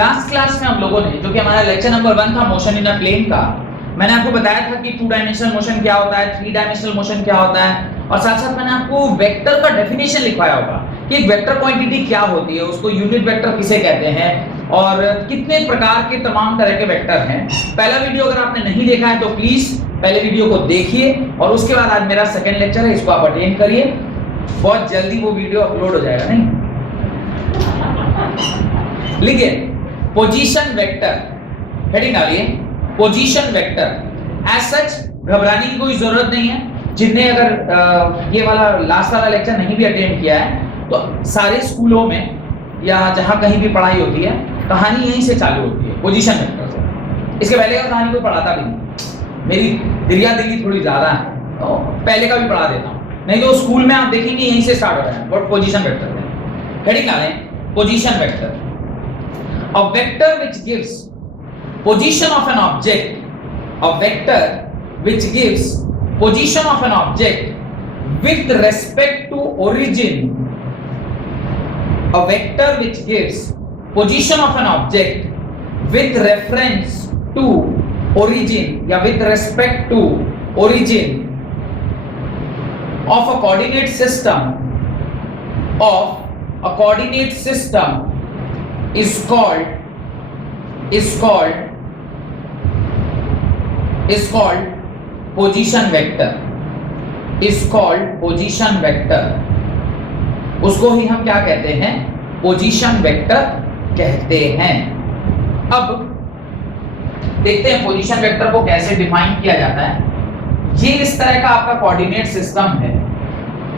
Last class में हम लोगों ने, जो कि हमारा लेक्चर नंबर 1 था मोशन इन अ प्लेन का, मैंने आपको बताया था कि 2 डायमेंशनल मोशन क्या होता है, 3 डायमेंशनल मोशन क्या होता है, और साथ साथ मैंने आपको वेक्टर का डेफिनेशन लिखवाया होगा कि एक वेक्टर क्वांटिटी क्या होती है, उसको यूनिट वेक्टर किसे कहते हैं, और कितने प्रकार के तमाम तरह के वेक्टर हैं। पहला वीडियो अगर आपने नहीं देखा है तो प्लीज पहले वीडियो को देखिए, और उसके बाद आज मेरा सेकंड लेक्चर है, इसको आप अटेंड करिए। बहुत जल्दी वो वीडियो अपलोड हो जाएगा। नहीं लिखिए पोजीशन वेक्टर, हेडिंग डालिए पोजीशन वेक्टर। एज सच घबराने की कोई जरूरत नहीं है। जिनने अगर ये वाला लास्ट वाला लेक्चर नहीं भी अटेंड किया है तो सारे स्कूलों में या जहां कहीं भी पढ़ाई होती है कहानी यहीं से चालू होती है, पोजीशन वेक्टर से। इसके पहले का कहानी कोई पढ़ाता भी नहीं, मेरी दिल्ली थोड़ी ज्यादा है तो पहले का भी पढ़ा देता हूं, नहीं तो स्कूल में आप देखेंगे यहीं से स्टार्ट हो रहा है व्हाट पोजीशन वेक्टर है। हेडिंग डालें position vector. A vector which gives position of an object, a vector which gives position of an object with respect to origin, a vector which gives position of an object with reference to origin या with respect to origin of a coordinate system is called position vector, is called position vector। उसको ही हम क्या कहते हैं, position vector कहते हैं। अब देखते हैं पोजीशन वेक्टर को कैसे डिफाइन किया जाता है। ये इस तरह का आपका कोऑर्डिनेट सिस्टम है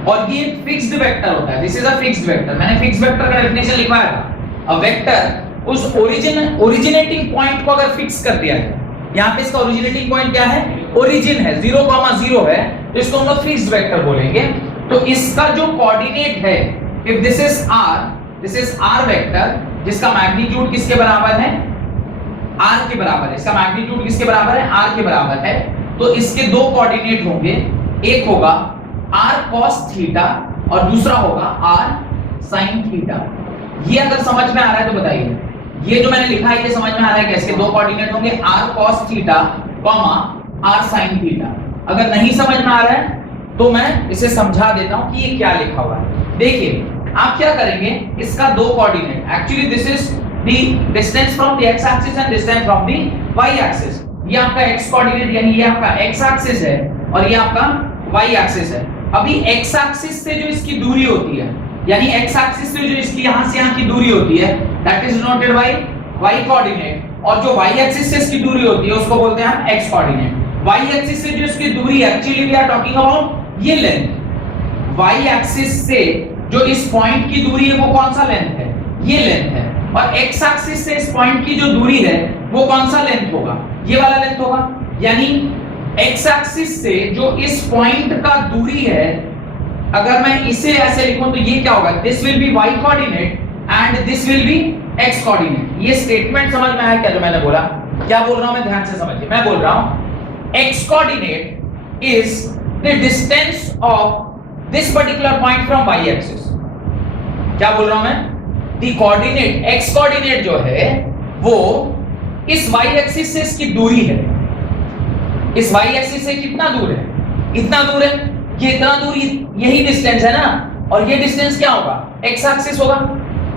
और ये फिक्स्ड वेक्टर होता है। This is a fixed vector. मैंने फिक्स्ड वेक्टर का डेफिनेशन लिखवाया था। अ वेक्टर उस ओरिजिनेटिंग पॉइंट को अगर फिक्स कर दिया जाए, यहां पे इसका ओरिजिनेटिंग पॉइंट क्या है, ओरिजिन है, 0,0 है, तो इसको हम लोग फिक्स्ड वेक्टर बोलेंगे। तो इसका जो कोऑर्डिनेट है, if this is r vector, जिसका मैग्नीट्यूड किसके बराबर है, r के बराबर है। इसका मैग्नीट्यूड किसके बराबर है, r के बराबर है। तो इसके दो कोऑर्डिनेट होंगे, एक होगा r cos थीटा और दूसरा होगा r sin थीटा। ये अगर समझ में आ रहा है तो बताइए, ये जो मैंने लिखा है ये समझ में आ रहा है कि इसके दो कोऑर्डिनेट होंगे r cos theta, r sin theta. अगर नहीं समझ में आ रहा है तो मैं इसे समझा देता हूं कि ये क्या लिखा हुआ है। देखिए आप क्या करेंगे, इसका दो coordinate, actually this is the distance from the x axis and distance from the y axis. ये आपका x कोऑर्डिनेट यानी ये आपका x एक्सिस है और ये आपका y एक्सिस है। अभी x एक्सिस से जो इसकी दूरी होती है, यानी x एक्सिस से जो इसकी यहां से यहां की दूरी होती है, that is denoted by y coordinate, और जो y एक्सिस से इसकी दूरी होती है उसको बोलते हैं हम x कोऑर्डिनेट। y एक्सिस से जो इसकी दूरी, actually we are talking about ये लेंथ। y एक्सिस से जो इस पॉइंट की दूरी है वो कौन सा लेंथ है, ये लेंथ है, और x एक्सिस से इस पॉइंट की जो दूरी है वो कौन सा लेंथ होगा, ये वाला लेंथ होगा। यानी x एक्सिस से जो इस पॉइंट का दूरी है, अगर मैं इसे ऐसे लिखूं तो ये क्या होगा, this will be y coordinate and this will be x coordinate. ये स्टेटमेंट समझ में आया क्या जो मैंने बोला, क्या बोल रहा हूं मैं, ध्यान से समझिए। मैं बोल रहा हूं x coordinate is the distance of this particular point from y axis. क्या बोल रहा हूं मैं, द कोऑर्डिनेट x कोऑर्डिनेट जो है वो इस y एक्सिस से इसकी दूरी है। इस y एक्सिस से कितना दूर है, इतना दूर है, ये इतना दूर, यही डिस्टेंस है ना, और ये डिस्टेंस क्या होगा, x एक्सिस होगा।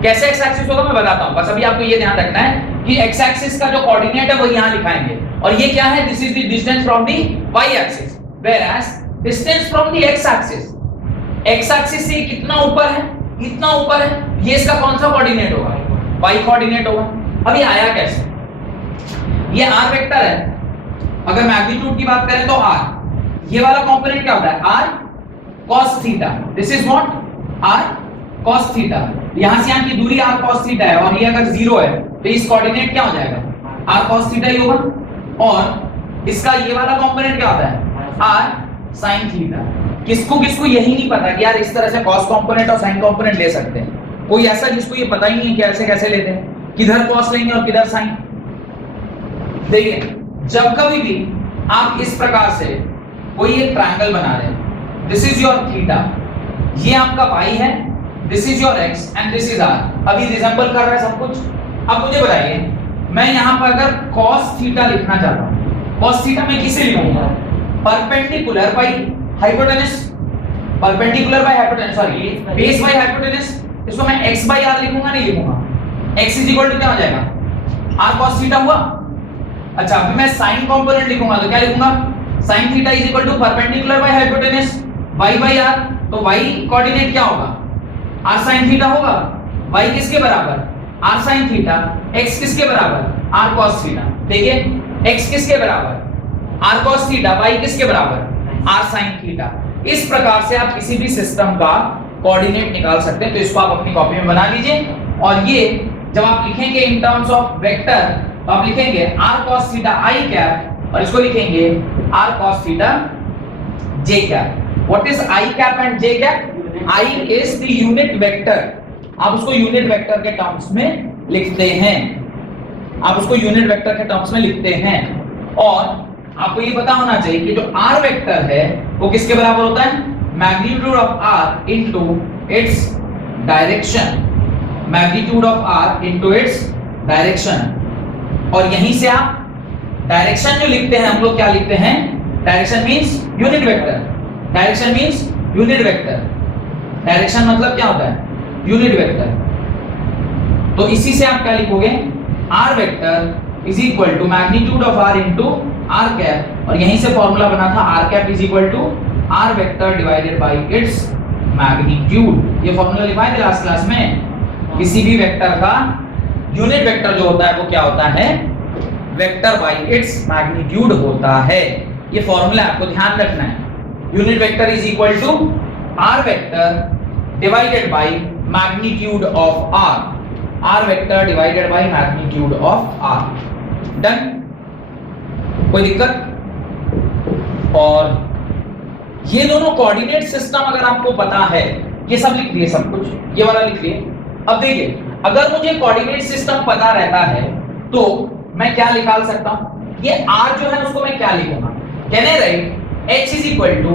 कैसे x एक्सिस होगा मैं बताता हूं, बस अभी आपको ये ध्यान रखना है कि x एक्सिस का जो कोऑर्डिनेट है वो यहां लिखाएंगे, और ये क्या है, this is the distance from the y axis, where as distance from the x axis, x axis से कितना ऊपर है, इतना ऊपर है, ये इसका कौन सा कोऑर्डिनेट होगा, y कोऑर्डिनेट होगा। अब ये आया कैसे, ये r वेक्टर है, अगर मैग्नीट्यूड की बात करें तो r, ये वाला कंपोनेंट क्या होता है, r cos theta, this is what, r cos theta. यहां से यहां की दूरी r cos थीटा है, और ये अगर 0 है तो इस कोऑर्डिनेट क्या हो जाएगा, r cos थीटा ही होगा। और इसका ये वाला कंपोनेंट क्या होता है, r sin थीटा। किसको किसको यही नहीं पता कि यार इस तरह से cos कंपोनेंट और sin कंपोनेंट ले सकते हैं, कोई ऐसा जिसको ये पता ही नहीं है कैसे कैसे लेते हैं, किधर cos लेंगे और किधर sin। देखिए जब कभी भी आप इस प्रकार से कोई एक ट्रायंगल बना रहे हैं, दिस इज योर थीटा, ये आपका y है, this is your x and this is r। अभी रिजेंबल कर रहा है सब कुछ, अब मुझे बताइए, मैं यहां पर अगर cos थीटा लिखना चाहता हूं, cos थीटा मैं किसे लिखूंगा? Perpendicular by hypotenuse, perpendicular by hypotenuse, sorry base by hypotenuse. इसको मैं x बाय r लिखूंगा, नहीं लिखूंगा? x इज इक्वल टू क्या हो जाएगा? r cos थीटा हुआ। अच्छा, अभी मैं sin कंपोनेंट लिखूंगा तो क्या लिखूंगा? sin theta is equal to perpendicular by hypotenuse y by r। तो y कोऑर्डिनेट क्या होगा? r sin थीटा होगा। y किसके बराबर? r sin theta. x किसके बराबर? r cos theta. देखिए, x किसके बराबर? r cos theta. y किसके बराबर? r sin theta. इस प्रकार से आप किसी भी सिस्टम का कोऑर्डिनेट निकाल सकते हैं। तो इसको आप अपनी कॉपी में बना लीजिए, और ये जब आप लिखेंगे इन टर्म्स ऑफ वेक्टर तो आप लिखेंगे r cos theta i cap, और इसको लिखेंगे r cos theta j cap. What is i cap and j cap? i is the unit vector. आप उसको यूनिट वेक्टर के टर्म्स में लिखते हैं, आप उसको यूनिट वेक्टर के टर्म्स में लिखते हैं। और आपको ये पता होना चाहिए कि जो r वेक्टर है वो किसके बराबर होता है? Magnitude of r into its direction, magnitude of r into its direction. और यहीं से आप डायरेक्शन जो लिखते हैं, हम लोग क्या लिखते हैं? Direction means unit vector, direction means unit vector. Direction मतलब क्या होता है? Unit vector. तो इसी से आप क्या लिखोगे? r vector is equal to magnitude of r into r cap, और यहीं से फॉर्मूला बना था r cap is equal to r vector divided by its magnitude. ये फॉर्मूला लिखा है लास्ट क्लास में। किसी भी वेक्टर का यूनिट वेक्टर जो होता है वो क्या होता है? वेक्टर बाय इट्स मैग्नीट्यूड होता है। ये फॉर्मूला आपको ध्यान रखना है। Unit vector is equal to r vector divided by magnitude of r, r vector divided by magnitude of r। Done? कोई दिक्कत? और ये दोनों कोऑर्डिनेट सिस्टम अगर आपको पता है, ये सब लिख दिए, सब कुछ ये वाला लिख लिए। अब देखिए, अगर मुझे कोऑर्डिनेट सिस्टम पता रहता है तो मैं क्या निकाल सकता हूं? ये r जो है उसको मैं क्या लिखूंगा? Can I write h is equal to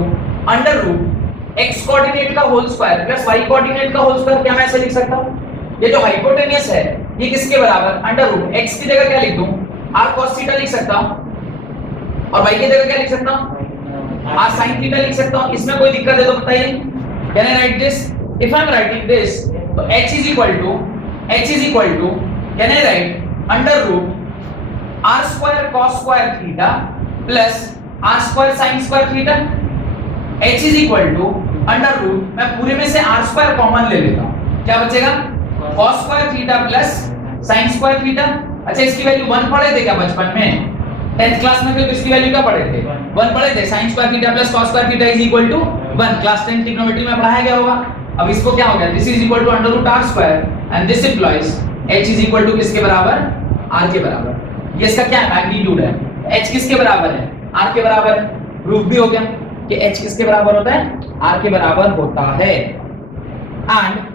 under root x coordinate का whole square plus y coordinate का होल स्क्वायर। क्या मैं ऐसे लिख सकता हूं? ये जो हाइपोटेन्यूस है ये किसके बराबर? अंडर रूट x की जगह क्या लिख दूं? r cos थीटा लिख सकता हूं, और y की जगह क्या लिख सकता हूं? r sin थीटा लिख सकता हूं। इसमें कोई दिक्कत है तो बताइए। Can I write this? If I am writing this तो h is equal to can I write under root r square cos square theta plus r square sin square theta. h is equal to under root, मैं पूरे में से r square common ले लेता हूं, क्या बचेगा? cos square theta plus sin square theta. अच्छा, इसकी वैल्यू 1 पढ़े थे क्या बचपन में? 10th क्लास में थे तो इसकी वैल्यू क्या पढ़े थे? 1 पढ़े थे। sin square theta plus cos square theta is equal to 1। Class 10 trigonometry में पढ़ाया गया होगा। अब इसको क्या हो गया? This is equal to under root r square and this implies h is equal to किसके बराबर? r के बराबर। ये इसका क्या है? मैग्नीट्यूड है। h किसके बराबर है? r के बराबर है। प्रूफ भी हो गया कि h किसके बराबर होता है? r के बराबर होता है। एंड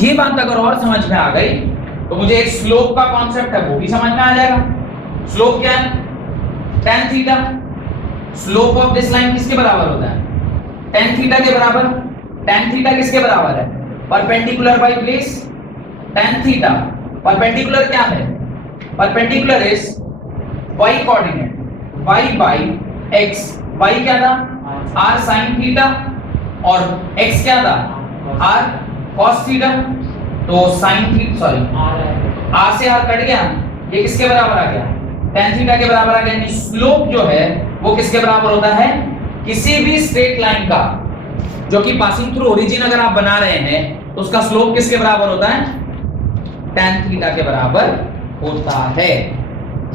ये बात अगर और समझ में आ गई तो मुझे एक स्लोप का कॉन्सेप्ट है वो भी समझ में आ जाएगा। स्लोप क्या है? tan theta. Slope of this line किसके बराबर होता है? tan थीटा के बराबर। tan थीटा किसके बराबर है? Perpendicular by base. tan theta perpendicular क्या है? Perpendicular is y coordinate, y by x। y क्या था? r sin थीटा, और x क्या था? r cos theta. तो sin थीटा, सॉरी r से r कट गया, ये किसके बराबर आ गया? tan थीटा के बराबर आ गया। स्लोप जो है वो किसके बराबर होता है? किसी भी स्ट्रेट लाइन का जो कि पासिंग थ्रू ओरिजिन अगर आप बना रहे हैं तो उसका स्लोप किसके बराबर होता है? tan थीटा के बराबर होता है।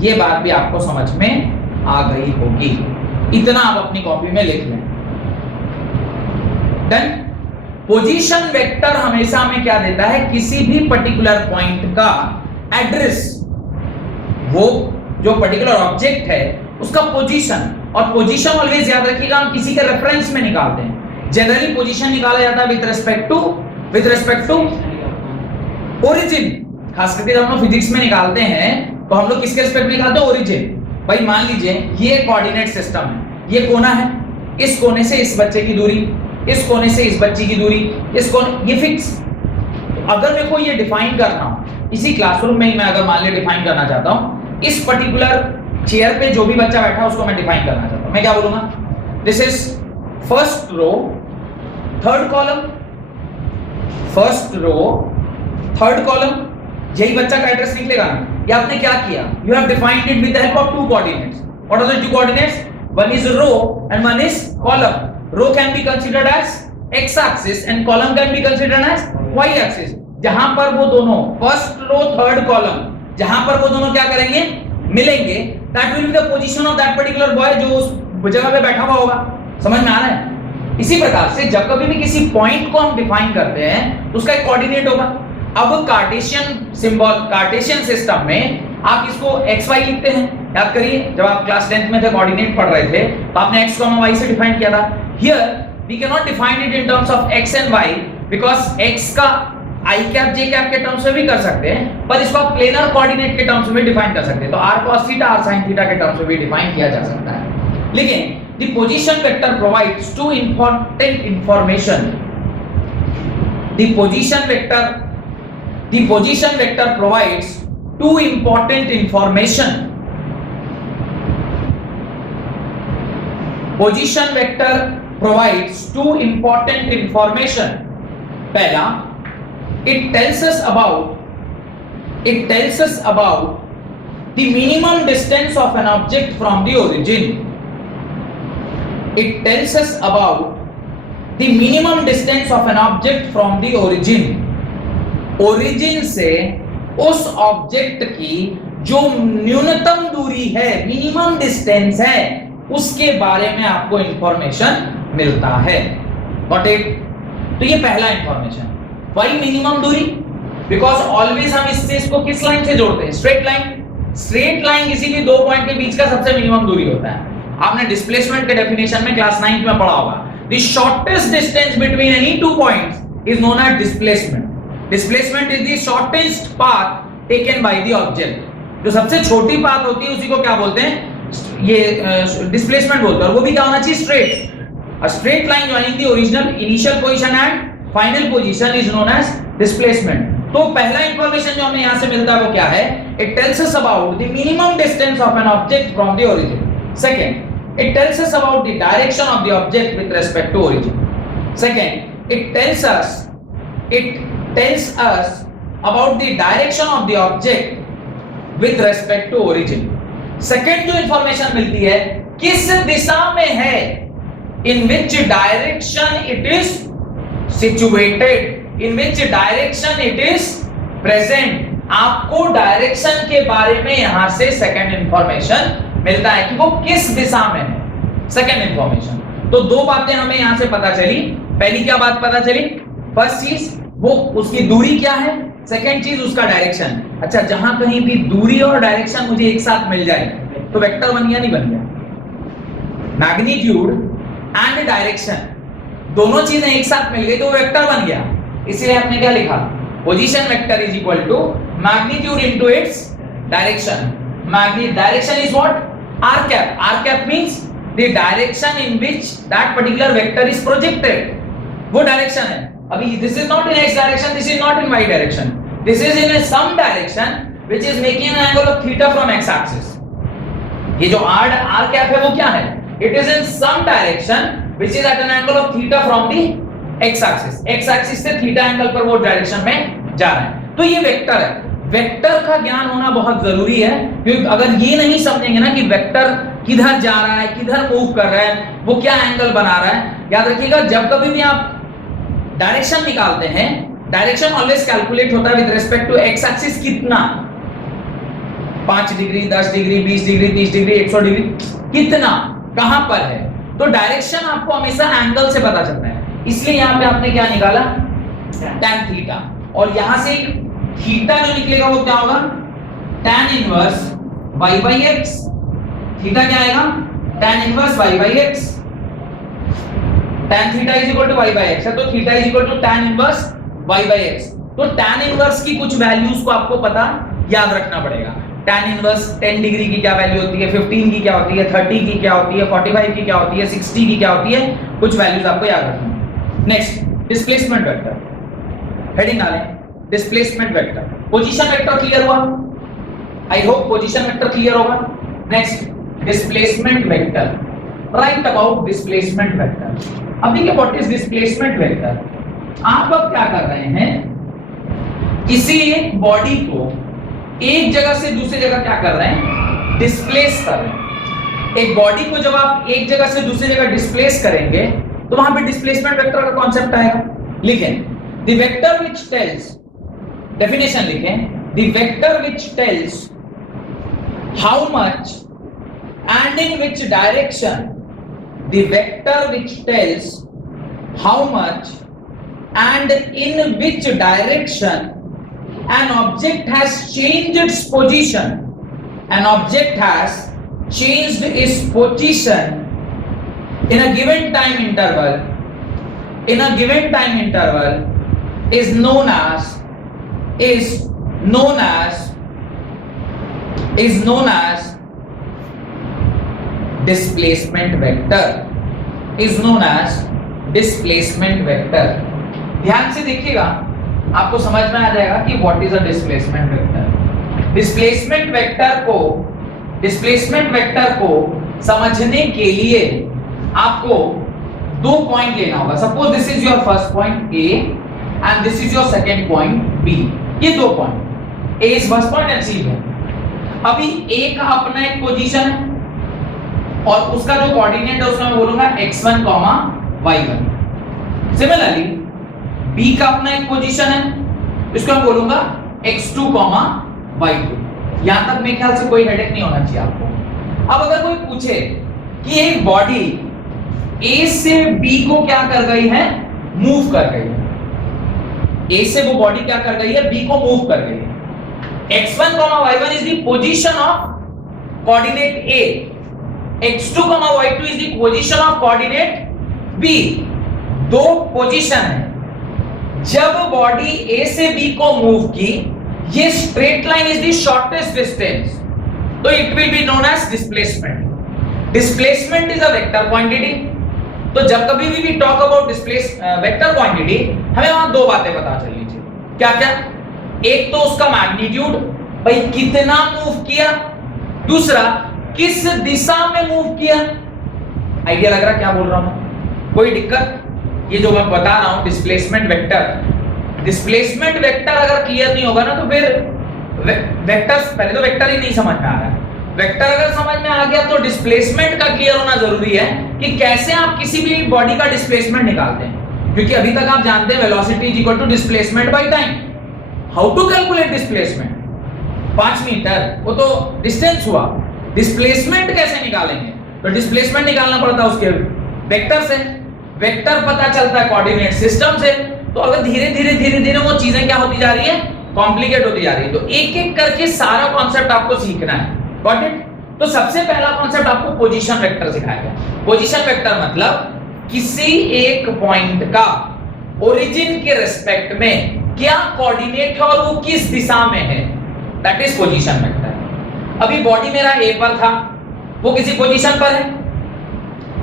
ये बात भी आपको समझ में आ गई होगी। इतना आप अपनी कॉपी में लिख लें। डन? पोजीशन वेक्टर हमेशा हमें क्या देता है? किसी भी पर्टिकुलर पॉइंट का एड्रेस, वो जो पर्टिकुलर ऑब्जेक्ट है उसका पोजीशन। और पोजीशन ऑलवेज याद रखिएगा हम किसी के रेफरेंस में निकालते हैं। जनरली पोजीशन निकाला जाता है विद रिस्पेक्ट टू ओरिजिन। खास करके जब हम लोग फिजिक्स में निकालते हैं तो हम लोग किसके रिस्पेक्ट में निकालते हैं? ओरिजिन। भाई मान लीजिए ये कोऑर्डिनेट सिस्टम है, ये कोना है, इस कोने से इस बच्चे की दूरी, इस कोने से इस बच्ची की दूरी, इस कोने, ये फिक्स। अगर मेरे को ये डिफाइन करना हो इसी क्लासरूम में ही मैं अगर मान लिया डिफाइन करना चाहता हूं, इस पर्टिकुलर चेयर पे जो भी बच्चा बैठा है उसको मैं डिफाइन करना चाहता हूं, मैं क्या बोलूंगा? This is first row third column, first row third column, यही बच्चा का एड्रेस निकलेगा ना। ये आपने क्या किया? You have defined it with the help of two coordinates. What are the two coordinates? One is row and one is column. Row can be considered as x axis and column can be considered as y axis. जहां पर वो दोनों first row third column, जहां पर वो दोनों क्या करेंगे? मिलेंगे, that will be the position of that particular boy जो उस जगह पे बैठा हुआ होगा। समझ में आ रहा है? इसी प्रकार से जब कभी भी किसी पॉइंट को हम डिफाइन करते हैं तो उसका एक कोऑर्डिनेट होगा। अब कार्टेशियन सिंबल, कार्टेशियन सिस्टम में आप इसको xy लिखते हैं। याद करिए जब आप क्लास 10th में थे, कोऑर्डिनेट पढ़ रहे थे, तो आपने x, y से डिफाइन किया था। Here we can not define it in terms of x and y because x का i कैप j कैप के टर्म्स में भी कर सकते हैं, पर इसको आप प्लेनर कोऑर्डिनेट के टर्म्स में डिफाइन कर सकते हैं। तो r cos theta r sin theta के टर्म्स में भी डिफाइन किया जा सकता है। लेकिन the position vector provides two important information. The position vector provides two important information. Position vector provides two important information. पहला, it tells us about the minimum distance of an object from the origin. It tells us about the minimum distance of an object from the origin. Origin से उस object की जो न्यूनतम दूरी है, minimum distance है, उसके बारे में आपको इंफॉर्मेशन मिलता है। Got it? तो ये पहला इंफॉर्मेशन। Why मिनिमम दूरी? Because always हम इस चीज को किस लाइन से जोड़ते हैं? Straight line. स्ट्रेट लाइन किसी भी दो पॉइंट के बीच का सबसे मिनिमम दूरी होता है। आपने डिस्प्लेसमेंट के डेफिनेशन में क्लास 9 में पढ़ा होगा। The shortest distance between any two points is known as displacement. Displacement is the shortest path taken by the object. जो सबसे छोटी पाथ होती है उसी को क्या बोलते हैं? ये डिस्प्लेसमेंट बोलते हैं। और वो भी क्या होना चाहिए? Straight. A straight line joining the original initial position and final position is known as displacement. तो पहला इंफॉर्मेशन जो हमें यहां से मिलता है वो क्या है? It tells us about the minimum distance of an object from the origin. Second, it tells us about the direction of the object with respect to origin. Second, it tells us about the direction of the object with respect to origin. Second जो information मिलती है, किस दिशा में है, in which direction it is situated, in which direction it is present. आपको direction के बारे में यहां से सेकंड इंफॉर्मेशन मिलता है कि वो किस दिशा में है। Second information. तो दो बातें हमें यहां से पता चली। पहली क्या बात पता चली? फर्स्ट चीज वो उसकी दूरी क्या है, सेकंड चीज उसका डायरेक्शन। अच्छा, जहां कहीं भी दूरी और डायरेक्शन मुझे एक साथ मिल जाए तो वेक्टर बन गया, नहीं बन गया? मैग्नीट्यूड एंड डायरेक्शन दोनों चीजें एक साथ मिल गई तो वेक्टर बन गया। इसलिए आपने क्या लिखा? Position vector is equal to magnitude into its direction. Direction is what? R cap. R cap means the direction in which that particular vector is projected. वो डायरेक्शन है। अभी this is not in x direction, this is not in y direction. This is in a some direction which is making an angle of theta from x axis. ये जो R cap है वो क्या है? It is in some direction which is at an angle of theta from the x axis. x axis से theta angle पर वो direction में जा रहा है। तो ये वेक्टर है। वेक्टर का ज्ञान होना बहुत जरूरी है, क्योंकि अगर ये नहीं समझेंगे ना कि वेक्टर किधर जा रहा है, किधर मूव कर रहा है, वो क्या एंगल बना रहा है, याद रखिएगा जब कभी भी आप डायरेक्शन निकालते हैं, डायरेक्शन ऑलवेज कैलकुलेट होता है with respect to x axis. कितना? 5 degree, 10 degree, 20 degree, 30 degree, 100 degree, कितना, कहां पर है। तो डायरेक्शन आपको हमेशा एंगल से पता चलता है। इसलिए यहां पे आपने क्या निकाला? tan theta. और यहां से थीटा जो निकलेगा वो क्या होगा? tan inverse y by x। Theta क्या आएगा? tan inverse y by x। tan theta is equal to y by x है, तो theta is equal to tan inverse y by x। तो tan इनवर्स की कुछ वैल्यूज को आपको पता याद रखना पड़ेगा। tan इनवर्स 10 डिग्री की क्या वैल्यू होती है, 15 की क्या होती है, 30 की क्या होती है, 45 की क्या होती है, 60 की क्या होती है, कुछ वैल्यूज आपको याद रखना है। Next, displacement vector. हेडिंग डालें displacement vector. Position vector clear हुआ? I hope position vector clear होगा। Next displacement vector, right about displacement vector. अब देखिए व्हाट इज डिस्प्लेसमेंट वेक्टर। आप अब क्या कर रहे हैं, किसी एक बॉडी को एक जगह से दूसरी जगह क्या कर रहे हैं, डिस्प्लेस कर रहे हैं। एक बॉडी को जब आप एक जगह से दूसरी जगह डिस्प्लेस करेंगे तो वहां पे डिस्प्लेसमेंट वेक्टर का कॉन्सेप्ट आएगा। लिखें the vector which tells, definition लिखें, the vector which tells how much and in which direction, the vector which tells how much and in which direction an object has changed its position, an object has changed its position in a given time interval, in a given time interval is known as displacement vector, is known as displacement vector। ध्यान से देखिएगा, आपको समझ में आ जाएगा कि what is a displacement vector. Displacement vector को समझने के लिए आपको दो पॉइंट लेना होगा। Suppose this is your first point A and this is your second point B. ये दो point, A is first point and C है। अभी ए का अपना एक पोजीशन है और उसका जो कोऑर्डिनेट है उसमें मैं बोलूंगा x1, y1। सिमिलरली b का अपना एक पोजीशन है, इसको मैं बोलूंगा x2, y2। यहां तक मेरे ख्याल से कोई हेडेक नहीं होना चाहिए आपको। अब अगर कोई पूछे कि एक बॉडी a से b को क्या कर गई है, मूव कर गई है। a से वो बॉडी क्या कर गई है, b को मूव कर गई है। x1, y1 is the position of coordinate a, x2, y2 is the position of coordinate b। दो पोजीशन है। जब बॉडी a से b को मूव की, ये straight line is the shortest distance, तो it will be known as displacement. Displacement is a vector quantity. तो जब कभी भी टॉक अबाउट वेक्टर क्वांटिटी, हमें वहां दो बातें पता चलनी चाहिए। क्या क्या? एक तो उसका मैग्नीट्यूड, भाई कितना मूव किया, दूसरा किस दिशा में मूव किया। आइडिया लग रहा क्या बोल रहा हूं, कोई दिक्कत? ये जो मैं बता रहा हूं डिस्प्लेसमेंट वेक्टर अगर क्लियर नहीं होगा ना तो फिर वेक्टर्स, पहले तो वेक्टर ही नहीं समझ में आ रहा है। वेक्टर अगर समझ में आ गया तो डिस्प्लेसमेंट का क्लियर होना जरूरी है कि कैसे आप किसी भी बॉडी का डिस्प्लेसमेंट निकालते हैं। क्योंकि अभी तक आप जानते हैं velocity is equal to displacement by time. How to calculate displacement? 5 metre वो तो डिस्टेंस हुआ, डिस्प्लेसमेंट कैसे निकालेंगे? तो डिस्प्लेसमेंट निकालना पड़ता है उसके वेक्टर से। वेक्टर पता चलता है कोऑर्डिनेट सिस्टम से। तो अगर धीरे धीरे वो चीजें क्या होती जा रही है, कॉम्प्लिकेट होती जा रही है। तो एक एक करके सारा कॉन्सेप्ट आपको सीखना है। Got it? तो सबसे पहला कॉन्सेप्ट आपको पोजीशन वेक्टर सिखाया गया। पोजीशन वेक्टर मतलब किसी एक पॉइंट का ओरिजिन के रिस्पेक्ट में क्या कोऑर्डिनेट है और वो किस दिशा में है, दैट इज पोजीशन वेक्टर। अभी बॉडी मेरा ए पर था, वो किसी पोजीशन पर है।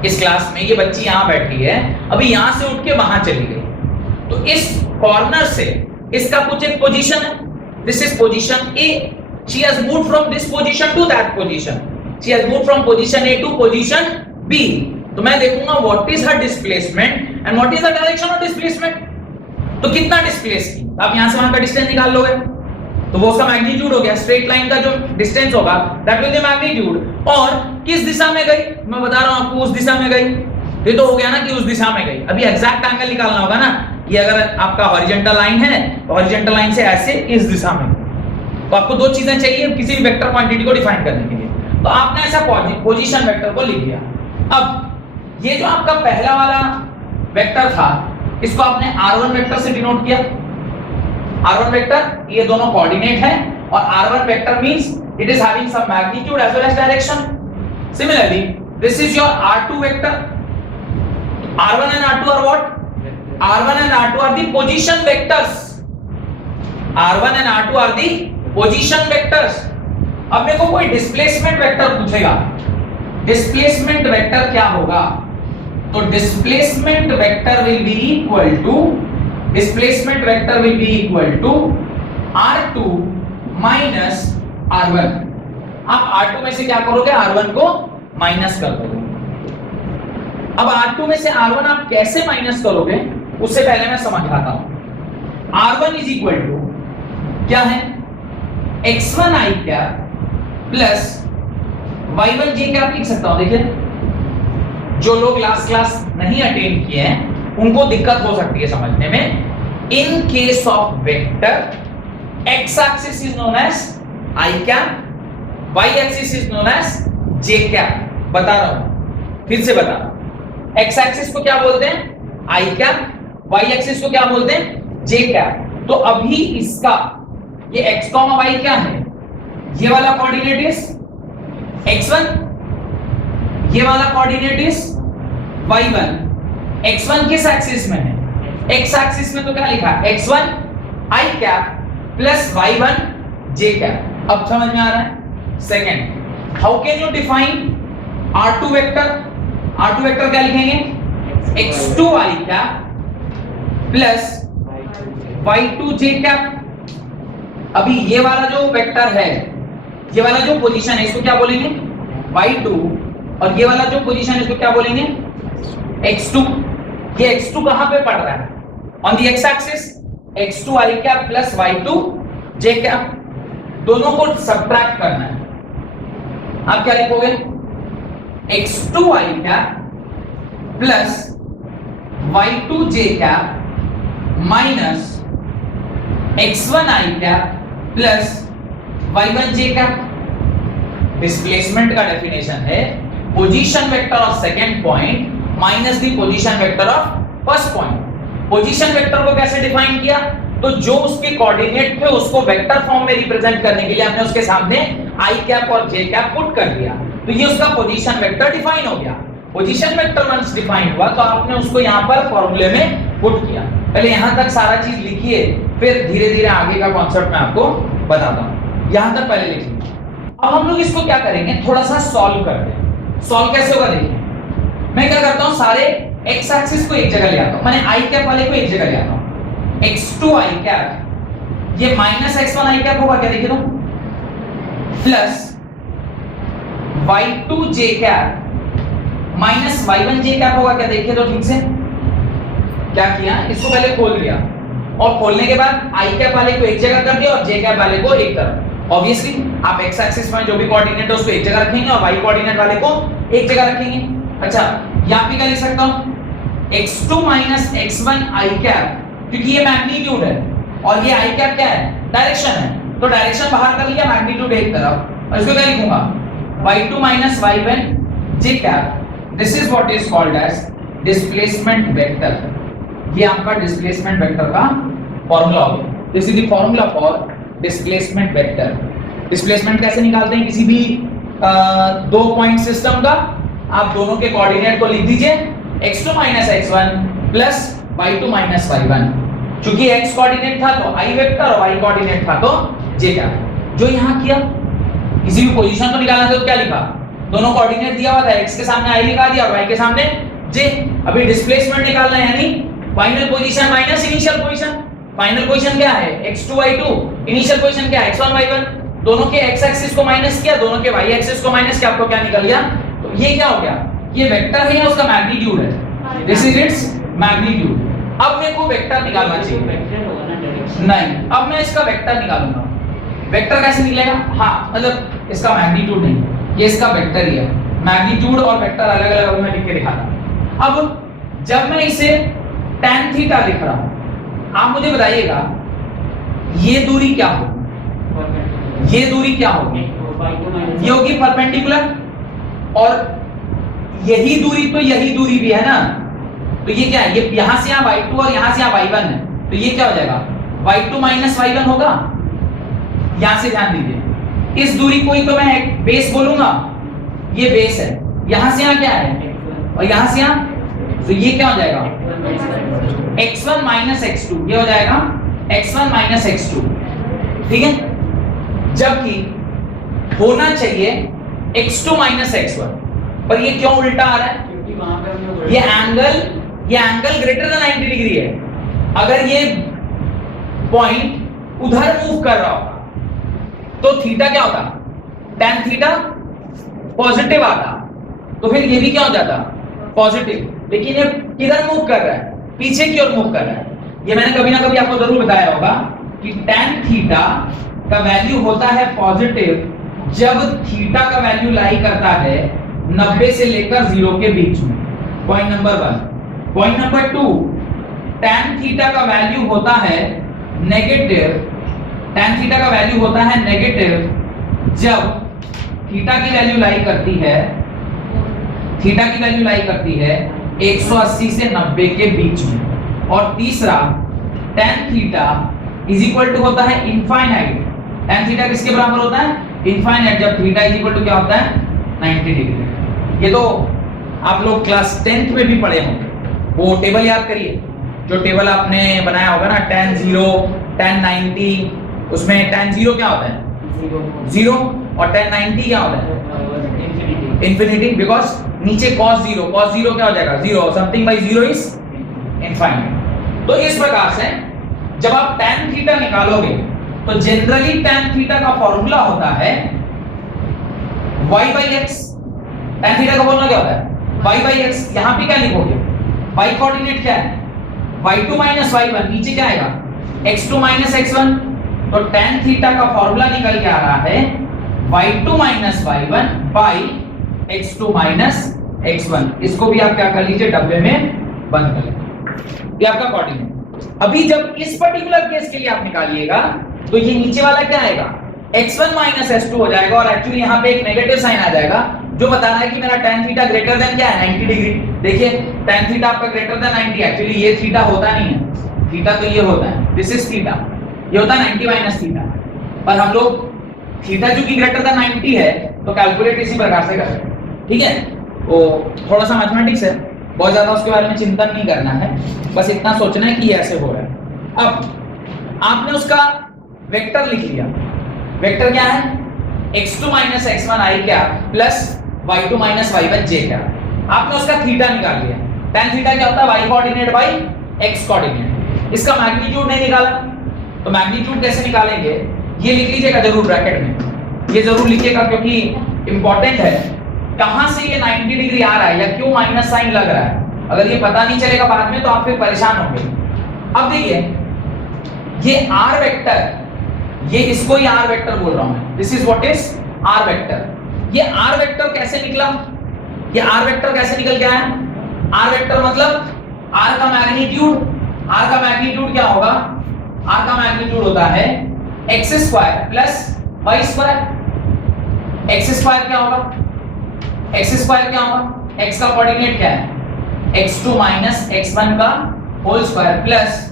इस क्लास में ये बच्ची यहां बैठी है, अभी यहां से उठ के वहां चली गई, तो इस कॉर्नर से इसका कुछ एक पोजीशन है। This is position A. She has moved from this position to that position. She has moved from position A to position B. तो मैं देखूंगा what is her displacement and what is the direction of displacement. तो कितना displace की, आप यहां से वहां का डिस्टेंस निकाल लोगे, तो वो उसका मैग्नीट्यूड हो गया। स्ट्रेट लाइन का जो डिस्टेंस होगा दैट विल बी मैग्नीट्यूड। और किस दिशा में गई, मैं बता रहा हूं आपको, उस दिशा में गई। ये तो हो गया ना कि उस दिशा में गई। अभी एग्जैक्ट एंगल निकालना होगा ना। ये अगर आपका हॉरिजॉन्टल लाइन है तो हॉरिजॉन्टल लाइन से ऐसे इस दिशा में, तो आपको दो चीजें चाहिए किसी भी वेक्टर क्वांटिटी को डिफाइन करने के लिए। तो आपने ऐसा पोजीशन वेक्टर को लिख दिया। अब ये जो आपका पहला वाला वेक्टर था, इसको आपने r1 वेक्टर से डिनोट किया। r1 वेक्टर ये दोनों कोऑर्डिनेट है और r1 vector means it is having some magnitude as well as direction. Similarly this is your r2 vector. r1 and r2 are what? r1 and r2 are the position vectors। r1 and r2 are the position vectors। अब मेरे को कोई displacement vector पूछेगा, displacement vector क्या होगा? तो displacement vector will be equal to R2 minus R1। आप R2 में से क्या करोगे, R1 को माइनस कर दोगे। अब R2 में से R1 आप कैसे माइनस करोगे उससे पहले मैं समझाता हूं। R1 इज इक्वल टू क्या है, x1 i cap plus y1 j cap लिख सकता हूं। देखिए जो लोग लास्ट क्लास नहीं अटेंड किए हैं उनको दिक्कत हो सकती है समझने में। In case of vector x axis is known as i cap, y axis is known as j cap. बता रहा हूं, फिर से बता रहा हूं। x एक्सिस को क्या बोलते हैं, i कैप, y एक्सिस को क्या बोलते हैं, j कैप। तो अभी इसका ये x, y क्या है, ये वाला कोऑर्डिनेट इज x1, ये वाला कोऑर्डिनेट इज y1। x1 किस एक्सिस में है, x एक्सिस में, तो क्या लिखा है, x1 i cap plus y1 j cap. अब समझ में आ रहा है। Second, how can you define R2 vector, R2 vector क्या लिखेंगे, x2 i cap plus y2 j cap. अभी ये वाला जो वेक्टर है, ये वाला जो पोजीशन है इसको क्या बोलेंगे, y2, और ये वाला जो पोजीशन है इसको क्या बोलेंगे, x2। ये x2 कहां पे पड़ रहा है, on the x axis, x2 i cap plus y2 j cap. दोनों को सब्ट्रैक्ट करना है। आप क्या लिखोगे, x2 i cap plus y2 j cap minus x1 i cap plus y1 j cap. Displacement का डेफिनेशन है position vector of second point minus the position vector of first point. Position vector को कैसे define किया, तो जो उसके coordinate थे उसको वेक्टर फॉर्म में रिप्रेजेंट करने के लिए हमने उसके सामने i कैप और j कैप पुट कर दिया, तो ये उसका पोजीशन वेक्टर डिफाइन हो गया। पोजीशन वेक्टर वंस डिफाइन हुआ तो आपने उसको यहां पर फॉर्मूले में पुट किया। पहले यहां तक सारा चीज लिखिए, फिर धीरे धीरे आगे का कॉन्सेप्ट मैं आपको बताता हूं। यहां तक पहले लिखिए। अब हम लोग इसको क्या करेंगे, थोड़ा सा सॉल्व करते हैं। सॉल्व कैसे होगा देखिए, मैं क्या करता हूं, सारे x एक्सिस को एक जगह ले आता हूं, मैंने i कैप वाले को एक जगह ले आता हूं। x2 i कैप ये माइनस x1 i कैप होगा क्या, देखिए तो, plus y2 j cap minus y1 j cap होगा क्या, देखिए तो ठीक से। क्या किया, इसको पहले खोल लिया और खोलने के बाद i कैप वाले को एक जगह कर दिया और j कैप वाले को एक तरफ। ऑब्वियसली आप x एक्सिस में जो भी कोऑर्डिनेट है उसको एक जगह रखेंगे और y कोऑर्डिनेट वाले को एक जगह रखेंगे। अच्छा यहां पे क्या लिख सकता हूं, x2 minus x1 i cap, क्योंकि ये मैग्नीट्यूड है और ये i कैप क्या है, डायरेक्शन है, तो डायरेक्शन बाहर कर लिया, मैग्नीट्यूड एक तरफ, और इसको क्या लिखूंगा, y2 minus y1 j cap. This is what is called as displacement vector. ये आपका डिस्प्लेसमेंट वेक्टर का फॉर्मूला हो गया। This is the formula for displacement vector. Displacement कैसे निकालते हैं किसी भी दो पॉइंट सिस्टम का, आप दोनों के कोऑर्डिनेट को लिख दीजिए, x2 minus x1 plus y2 minus y1। चूंकि x कोऑर्डिनेट था तो i वेक्टर और y कोऑर्डिनेट था तो j क्या। जो यहां किया, किसी भी पोजीशन को निकालना था तो क्या लिखा, दोनों कोऑर्डिनेट दिया हुआ था, x के सामने i लिखा दिया और y के सामने j। अभी डिस्प्लेसमेंट निकालना है, यानी final position minus initial position. Final position क्या है, x2 y2, इनिशियल पोजीशन क्या है, x1 y1। दोनों के x एक्सिस को माइनस किया, दोनों के y एक्सिस को माइनस किया, आपको क्या निकल गया, तो ये क्या हो गया, ये वेक्टर है या उसका मैग्नीट्यूड है, दिस इज इट्स मैग्नीट्यूड। अब मेरे को वेक्टर निकालना चाहिए, नहीं अब मैं इसका वेक्टर निकालूंगा। वेक्टर कैसे निकलेगा, हाँ मतलब इसका मैग्नीट्यूड नहीं, ये इसका वेक्टर ही है। मैग्नीट्यूड और वेक्टर अलग अलग मैं लिख के दिखाता। अब जब मैं इसे tan थीटा लिख रहा हूं, आप मुझे बताइएगा ये दूरी क्या होगी, ये दूरी क्या होगी, ये होगी परपेंडिकुलर, और यही दूरी तो यही दूरी भी है ना, तो ये क्या है, ये यहां से यहां y2 और यहां से यहां y1 है, तो ये क्या हो जाएगा, y2 माइनस y1 होगा। यहां से ध्यान दीजिए, इस दूरी को ही तो मैं एक बेस बोलूंगा, ये बेस है, यहां से यहां क्या है और यहां से यहां, तो ये क्या हो जाएगा, x1 माइनस x2, ये हो जाएगा x1 माइनस x2, ठीक है। जबकि होना चाहिए x2 माइनस x1, पर ये क्यों उल्टा आ रहा है, क्योंकि वहां पे ये एंगल ग्रेटर देन 90 डिग्री है। अगर ये पॉइंट उधर मूव कर रहा होगा तो थीटा क्या होता, tan थीटा पॉजिटिव आता, तो फिर ये भी क्या हो जाता, पॉजिटिव। लेकिन ये किधर मूव कर रहा है, पीछे की ओर मूव कर रहा है। ये मैंने कभी ना कभी आपको जरूर बताया होगा कि tan थीटा का वैल्यू होता है पॉजिटिव जब थीटा का वैल्यू लाई करता है 90 से लेकर 0 के बीच में। Point number 1। Point number 2, tan theta का वैल्यू होता है नेगेटिव, tan थीटा का वैल्यू होता है नेगेटिव जब थीटा की वैल्यू लाई करती है, थीटा की वैल्यू लाई करती है 180 से 90 के बीच में। और तीसरा, tan theta is equal to होता है इनफाइनाइट। tan थीटा किसके बराबर होता है, इनफाइनाइट, जब थीटा इज इक्वल टू क्या होता है 90 डिग्री। ये तो आप लोग क्लास 10th में भी पढ़े होंगे। वो टेबल याद करिए, जो टेबल आपने बनाया होगा ना, tan 0, tan 90, उसमें tan 0 क्या होता है, 0, और tan 90 क्या होता है, इंफिनिटी, बिकॉज नीचे cos 0 क्या हो जाएगा, 0, समथिंग बाय 0 इज इनफाइनाइट। तो इस प्रकार से जब आप tan थीटा निकालोगे तो जनरली tan थीटा का फॉर्मूला होता है y by x। tan theta का फॉर्मूला क्या होता है, y by x। यहां पे क्या लिखोगे, y कोऑर्डिनेट क्या है, y2 minus y1, नीचे क्या आएगा, x2 minus x1। तो tan थीटा का फॉर्मूला निकल के आ रहा है y2 minus y1 by x2 minus x1। इसको भी आप क्या कर लीजिए, डब्बे में बंद कर लीजिए। ये आपका कोऑर्डिनेट। अभी जब इस पर्टिकुलर केस के लिए आप निकालिएगा तो ये नीचे वाला क्या आएगा, x1 minus s2 हो जाएगा, और एक्चुअली यहाँ पे एक नेगेटिव साइन आ जाएगा जो बता रहा है कि मेरा tan थीटा ग्रेटर देन क्या है, 90 डिग्री। देखिए tan थीटा आपका ग्रेटर देन 90, एक्चुअली ये थीटा होता नहीं है, थीटा तो ये होता है, दिस इज थीटा, ये होता है 90 माइनस थीटा। पर हम लोग थीटा जो कि ग्रेटर देन 90 है तो कैलकुलेट इसी प्रकार से करते हैं, ठीक है। वो थोड़ा सा मैथमेटिक्स है, बहुत ज्यादा उसके बारे में चिंतन नहीं करना है, बस इतना सोचना है कि ऐसे हो रहा है। अब आपने उसका वेक्टर लिख लिया, वेक्टर क्या है, x2 minus x1 i क्या plus y2 minus y1 j क्या। आपने उसका थीटा निकाल लिया, tan थीटा क्या होता है, y coordinate by x coordinate. इसका मैग्नीट्यूड नहीं निकाला तो मैग्नीट्यूड कैसे निकालेंगे, ये लिख लीजिएगा जरूर ब्रैकेट में, ये जरूर लिखिएगा क्योंकि इंपॉर्टेंट है कहां से ये 90 डिग्री आ रहा है या क्यों माइनस साइन लग रहा है। अगर ये पता नहीं चलेगा बाद में तो आप फिर परेशान होंगे। अब देखिए ये r वेक्टर, ये इसको ही r वेक्टर बोल रहा हूं मैं, this is what is r vector. ये r वेक्टर कैसे निकला, ये r वेक्टर कैसे निकल गया है, r वेक्टर मतलब r का मैग्नीट्यूड, r का मैग्नीट्यूड क्या होगा, r का मैग्नीट्यूड होता है x square plus y square. x square क्या होगा, x स्क्वायर क्या होगा, x का कोऑर्डिनेट क्या है, x2 minus x1 का whole square plus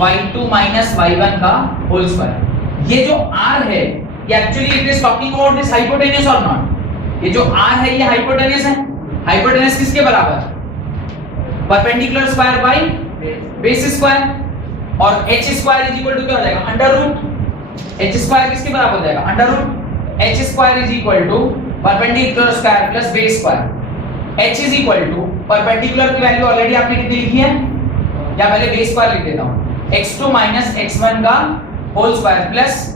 y2 minus y1 का होल स्क्वायर। ये जो r है ये actually it is talking about this hypotenuse और नॉट। ये जो r है ये हाइपोटेन्यूज है, हाइपोटेन्यूज किसके बराबर, perpendicular square by base square. और h square is equal to क्या हो जाएगा, अंडर रूट। h स्क्वायर किसके बराबर हो जाएगा, under root. h square is equal to perpendicular square plus base square. h is equal to perpendicular की value already आपने कितनी लिखी है, या पहले बेस स्क्वायर लिख देता हूं, x2 minus x1 का whole square plus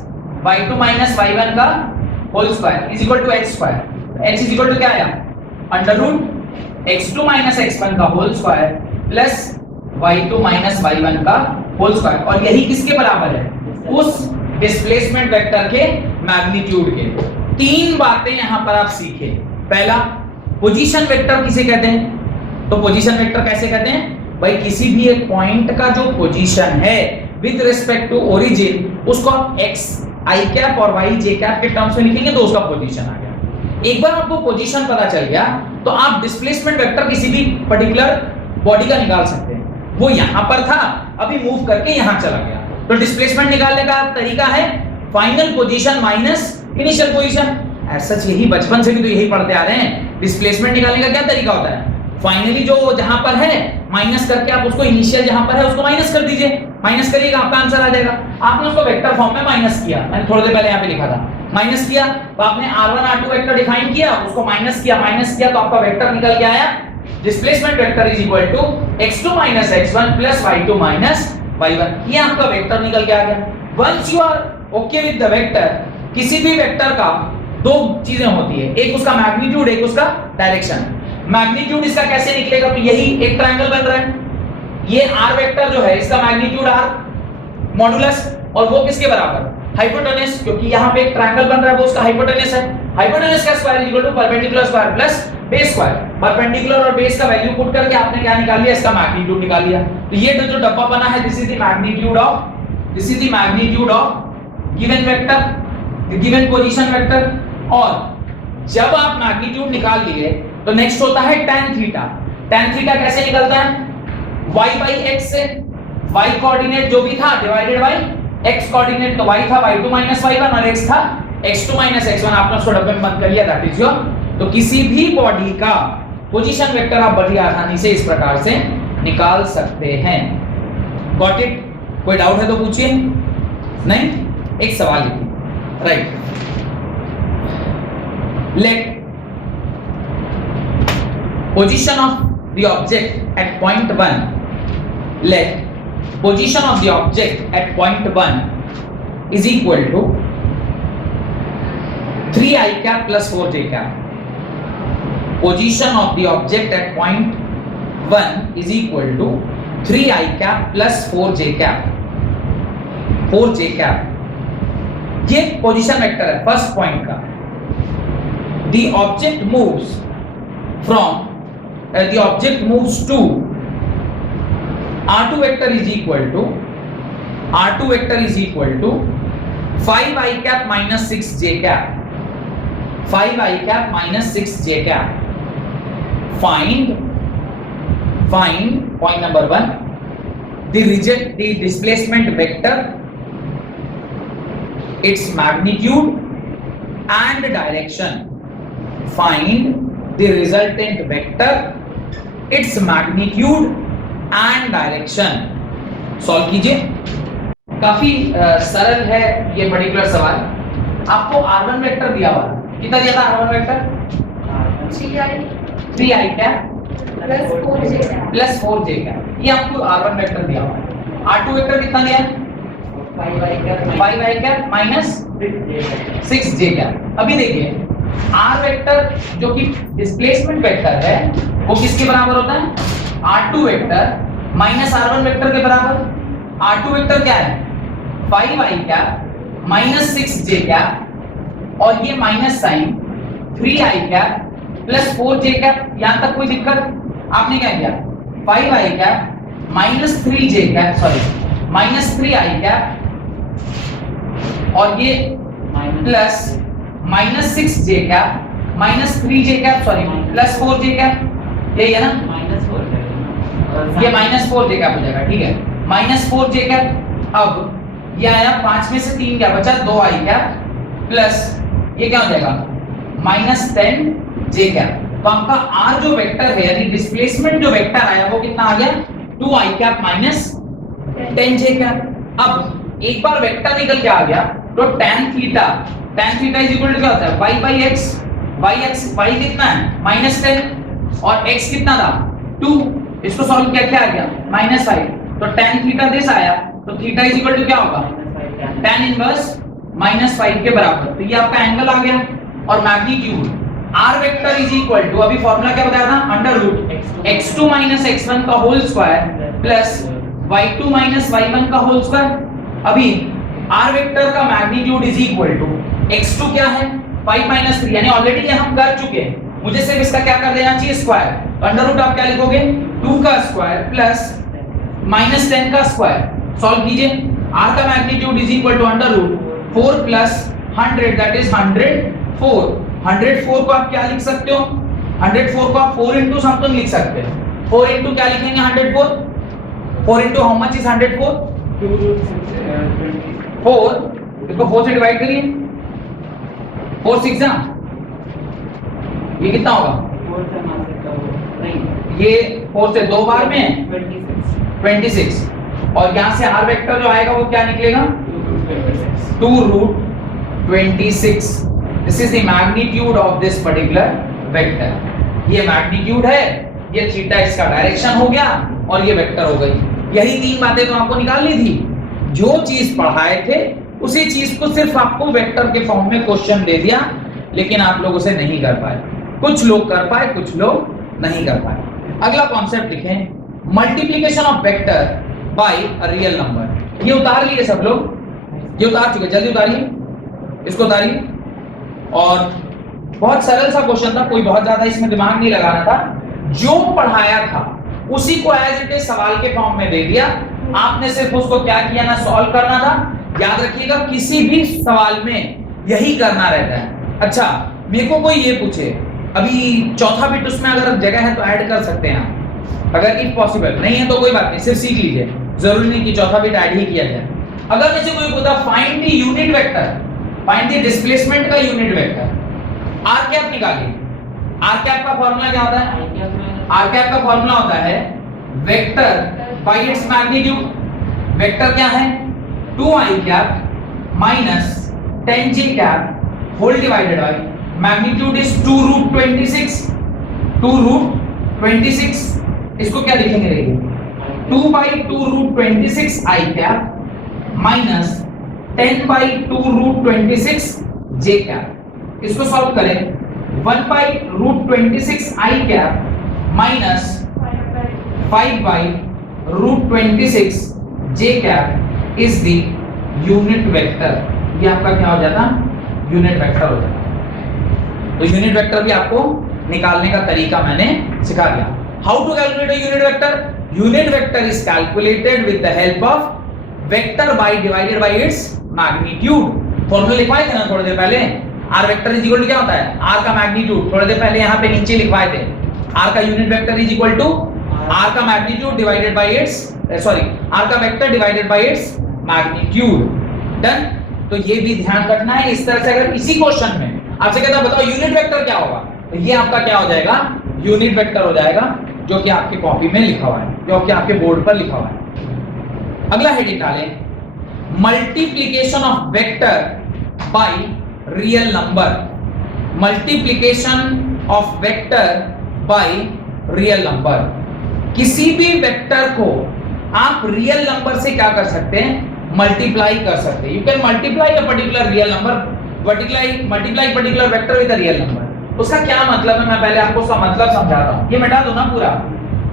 y2 minus y1 का whole square is equal to h square. h is equal to क्या आया, under root x2 minus x1 का whole square plus y2 minus y1 का whole square. और यही किसके बराबर है, उस डिस्प्लेसमेंट वेक्टर के मैग्नीट्यूड के। तीन बातें यहां पर आप सीखे। पहला, पोजीशन वेक्टर किसे कहते हैं, तो पोजीशन वेक्टर कैसे कहते हैं भाई, किसी भी एक पॉइंट का जो पोजीशन है विद रिस्पेक्ट टू ओरिजिन उसको आप x i कैप और y j कैप के टर्म्स में लिखेंगे तो उसका पोजीशन आ गया। एक बार आपको पोजीशन पता चल गया तो आप डिस्प्लेसमेंट वेक्टर किसी भी पर्टिकुलर बॉडी का निकाल सकते हैं। वो यहां पर था, अभी मूव करके यहां चला गया, तो डिस्प्लेसमेंट निकालने का तरीका है final position minus initial position. ऐसा यही बचपन से भी तो यही पढ़ते आ रहे हैं। डिस्प्लेसमेंट निकालने का क्या तरीका होता है, फाइनली जो जहां पर है माइनस करके आप उसको इनिशियल जहां पर है उसको माइनस कर दीजिए, माइनस करिएगा आपका आंसर आ जाएगा। आपने उसको वेक्टर फॉर्म में माइनस किया, मैंने थोड़ी देर पहले यहां पे लिखा था, माइनस किया तो आपने r1 r2 वेक्टर डिफाइन किया, उसको माइनस किया तो आपका वेक्टर निकल के आया displacement vector is equal to x2 minus x1 plus y2 minus y1। ये आपका वेक्टर निकल के आ गया। Once you are okay with the vector, किसी भी वेक्टर का दो चीजें होती है, एक उसका मैग्नीट्यूड, एक उसका डायरेक्शन। मैग्नीट्यूड इसका कैसे निकलेगा, तो यही एक ट्रायंगल बन रहा है, ये r वेक्टर जो है इसका मैग्नीट्यूड r मॉडुलस, और वो किसके बराबर, हाइपोटेनस, क्योंकि यहाँ पे एक ट्रायंगल बन रहा है वो उसका हाइपोटेनस है। हाइपोटेनस का square equal to perpendicular square plus base square. Perpendicular और बेस का वैल्यू पुट करके आपने क्या निकाल लिया, इसका मैग्नीट्यूड निकाल लिया। तो ये जो डब्बा बना है, this is the magnitude of given vector, the given position vector. और जब आप मैग्नीट्यूड निकाल लिए तो नेक्स्ट होता है tan थीटा। tan थीटा कैसे निकलता है, y by x से, y कोऑर्डिनेट जो भी था डिवाइडेड बाय x कोऑर्डिनेट, तो y था y2 minus y1 और x था x2 minus x1, आपने उसको डब्बे में बंद कर लिया, दैट इज योर। तो किसी भी बॉडी का पोजीशन वेक्टर आप बड़ी आसानी से इस प्रकार से निकाल सकते हैं। Got it? कोई डाउट है तो पूछिए। नहीं, एक सवाल लिखिए, right. Let position of the object at point 1, let position of the object at point 1 is equal to 3i cap plus 4j cap. Position of the object at point 1 is equal to 3i cap plus 4j cap. 4j cap ये position vector है first point का। The object moves from the object moves to r2 vector is equal to 5i cap minus 6j cap, 5i cap minus 6j cap. Find point number 1, the displacement vector, its magnitude and direction. Find the resultant vector, its magnitude and direction. Solve कीजिए। काफी सरल है ये particular सवाल। आपको r1 vector दिया हुआ, कितना दिया था r1 vector, 3i cap plus 4j cap, ये आपको r1 वेक्टर दिया हुआ है। r2 वेक्टर कितना दिया है, 5i cap minus 6j cap. अभी देखिए r वेक्टर जो कि डिस्प्लेसमेंट वेक्टर है वो किसके बराबर होता है, r2 vector minus r1 vector के बराबर। r2 वेक्टर क्या है, 5i cap minus 6j cap, और ये minus sign 3i cap plus 4j cap. यहां तक कोई दिक्कत? आपने क्या किया, 5i cap minus 3j cap, sorry minus 3i cap, और ये plus minus 6j cap minus 3j cap, sorry plus 4j cap, यही है ना, ये माइनस 4j कैप हो जाएगा, ठीक है, माइनस 4j कैप। अब ये आया 5 में से 3 क्या बचा, 2i कैप प्लस ये क्या हो जाएगा माइनस 10j कैप। तो आपका r जो वेक्टर है यानी डिस्प्लेसमेंट जो वेक्टर आया वो कितना आ गया, 2i cap minus 10j cap. अब एक बार वेक्टर निकल के आ गया तो tan theta is equal to क्या होता है, y बाई x, y कितना है -10 और x कितना था 2, इसको सॉल्व किया क्या आ गया -5, तो tan थीटा दिस आया, तो थीटा इज इक्वल टू क्या होगा tan इनवर्स -5 के बराबर। तो ये आपका एंगल आ गया। और magnitude r vector is equal to, अभी फार्मूला क्या बताया था, अंडर रूट x2 x1 का whole square plus y2 y1 का होल स्क्वायर। अभी r वेक्टर का magnitude is equal to x2 क्या है 5 3, यानी ऑलरेडी ये हम कर चुके हैं, मुझे सिर्फ इसका क्या कर देना चाहिए स्क्वायर। तो अंडर रूट आप क्या लिखोगे 2 का स्क्वायर प्लस -10 का स्क्वायर। सॉल्व कीजिए, r का magnitude is equal to under root 4 plus 100 that is 104। 104 को आप क्या लिख सकते हो, 104 को आप 4 into समथिंग लिख सकते हैं। 4 into क्या लिखेंगे 104, 4 into हाउ मच इज 104, 4, इसको 4 से डिवाइड करिए, 4 6 जा, ये कितना होगा, ये 4 से 2 बार में 26, और यहाँ से r वेक्टर जो आएगा वो क्या निकलेगा 2 root 26। This is the magnitude of this particular vector. ये मैग्नीट्यूड है, ये थीटा इसका डायरेक्शन हो गया, और ये वेक्टर हो गई। यही 3 बातें तो आपको निकालनी थी। जो चीज पढ़ाए थे उसी चीज को सिर्फ आपको वेक्टर के फॉर्म में क्वेश्चन दे दिया, लेकिन आप लोग उसे नहीं कर पाए। कुछ लोग कर पाए, कुछ लोग नहीं कर पाए। अगला कॉन्सेप्ट लिखें, multiplication of vector bye a real number. ये उतार लिए सब लोग, ये उतार चुके, जल्दी उतारिए, इसको उतारिए। और बहुत सरल सा क्वेश्चन था, कोई बहुत ज्यादा इसमें दिमाग नहीं लगाना था। जो पढ़ाया था उसी को एज इट इज सवाल के फॉर्म में दे दिया, आपने सिर्फ उसको क्या किया ना, सॉल्व करना था। याद रखिएगा किसी भी सवाल में यही करना रहता है। अच्छा, मेरे को कोई ये पूछे, अभी चौथा बिट उसमें अगर जगह है तो ऐड कर सकते हैं आप, अगर इफ पॉसिबल नहीं है तो कोई बात नहीं, सिर्फ सीख लीजिए, जरूरी नहीं कि चौथा बिट ऐड ही किया जाए। अगर मुझे कोई पूछता find the unit vector, find the displacement का यूनिट वेक्टर, आर कैप निकालिए। आर कैप का फॉर्मूला क्या होता है? आर कैप का फॉर्मूला होता है vector by its magnitude. Vector क्या है? 2i cap minus 10j cap whole divided by magnitude is 2 root 26, 2 root 26। इसको क्या लिखेंगे? देखिए 2 by 2 root 26 i cap minus 10 by 2 root 26 j cap. इसको सॉल्व करें, 1 by root 26 i cap minus 5 by root 26 j cap is the unit vector. ये आपका क्या हो जाता? यूनिट वेक्टर हो जाता। तो यूनिट वेक्टर भी आपको निकालने का तरीका मैंने सिखा दिया। How to calculate a unit vector? Unit vector is calculated with the help of vector by divided by its magnitude. Formula लिखवाए थे ना थोड़ी देर पहले, R vector is equal to क्या होता है? आर का मैग्नीट्यूड, थोड़ी देर पहले यहाँ पे नीचे लिखवाए थे। आर का unit vector is equal to R का magnitude divided by its, sorry, R का vector divided by its magnitude. Done? तो ये भी ध्यान रखना है। इस तरह से अगर इसी क्वेश्चन में आपसे कहता है बताओ यूनिट वेक्टर क्या होगा, तो ये आपका क्या हो जाएगा? यूनिट वेक्टर हो जाएगा, जो कि आपकी कॉपी में लिखा हुआ है, जो कि आपके बोर्ड पर लिखा हुआ है। अगला हेडिंग डालें, multiplication of vector by real number. Multiplication of vector by real number. किसी भी वेक्टर को आप रियल नंबर से क्या कर सकते हैं? मल्टीप्लाई कर सकते हैं। You can multiply a particular real number, multiply particular vector with a real number. उसका क्या मतलब है? मैं पहले आपको उसका मतलब समझाता हूं। ये मिटा दो ना पूरा,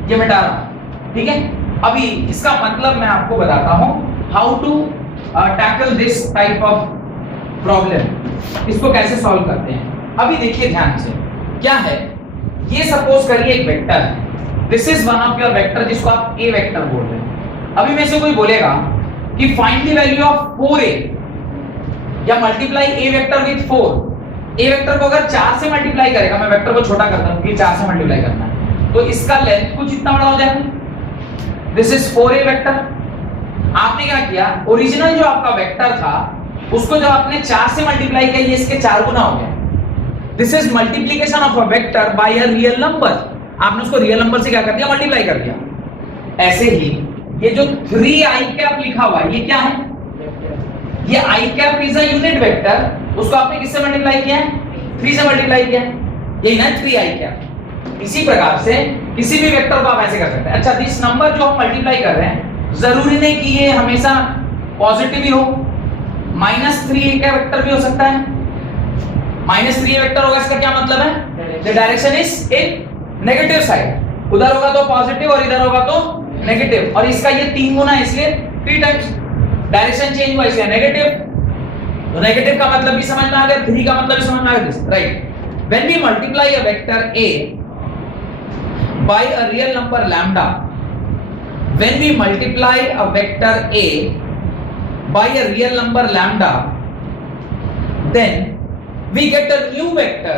ये मिटा रहा हूं, ठीक है? अभी इसका मतलब मैं आपको बताता हूं, how to tackle this type of problem, इसको कैसे सॉल्व करते हैं। अभी देखिए ध्यान से, क्या है ये, सपोज करिए एक वेक्टर है, this is one of your vector जिसको आप ए वेक्टर बोल रहे हैं। अभी में से कोई बोलेगा कि find the value of 4a या multiply A vector with 4। A vector को अगर 4 से मल्टीप्लाई करेगा, मैं वेक्टर को छोटा करता हूं कि 4 से मल्टीप्लाई करना है, तो इसका लेंथ कुछ इतना बड़ा हो जाएगा। This is 4a vector. आपने क्या किया, ओरिजिनल जो आपका वेक्टर था उसको जब आपने 4 से मल्टीप्लाई किया, ये इसके 4 गुना हो गया। This is multiplication of a vector by a real number. आपने उसको रियल नंबर से क्या कर दिया? मल्टीप्लाई कर दिया। ऐसे ही ये जो 3i कैप लिखा हुआ है, ये क्या है? ये i cap is a unit vector, उसको आपने किससे मल्टीप्लाई किया है? 3 से मल्टीप्लाई किया, यही ना 3i कैप। इसी प्रकार से किसी भी वेक्टर को आप ऐसे कर सकते हैं। अच्छा, दिस नंबर जो हम मल्टीप्लाई कर रहे हैं, जरूरी नहीं कि ये हमेशा पॉजिटिव ही हो, -3a का वेक्टर भी हो सकता है। -3a वेक्टर होगा, इसका क्या मतलब है? The direction is in negative side. उधर होगा तो पॉजिटिव और इधर होगा तो नेगेटिव, और इसका ये 3 गुना इसलिए 3 टाइम्स डायरेक्शन चेंज हुआ, इसलिए नेगेटिव। तो नेगेटिव का मतलब भी समझ में आ गया, 3 का मतलब भी समझ में आ गया, right? When we multiply a vector a by a real number lambda, when we multiply a vector a by a real number lambda, then we get a new vector,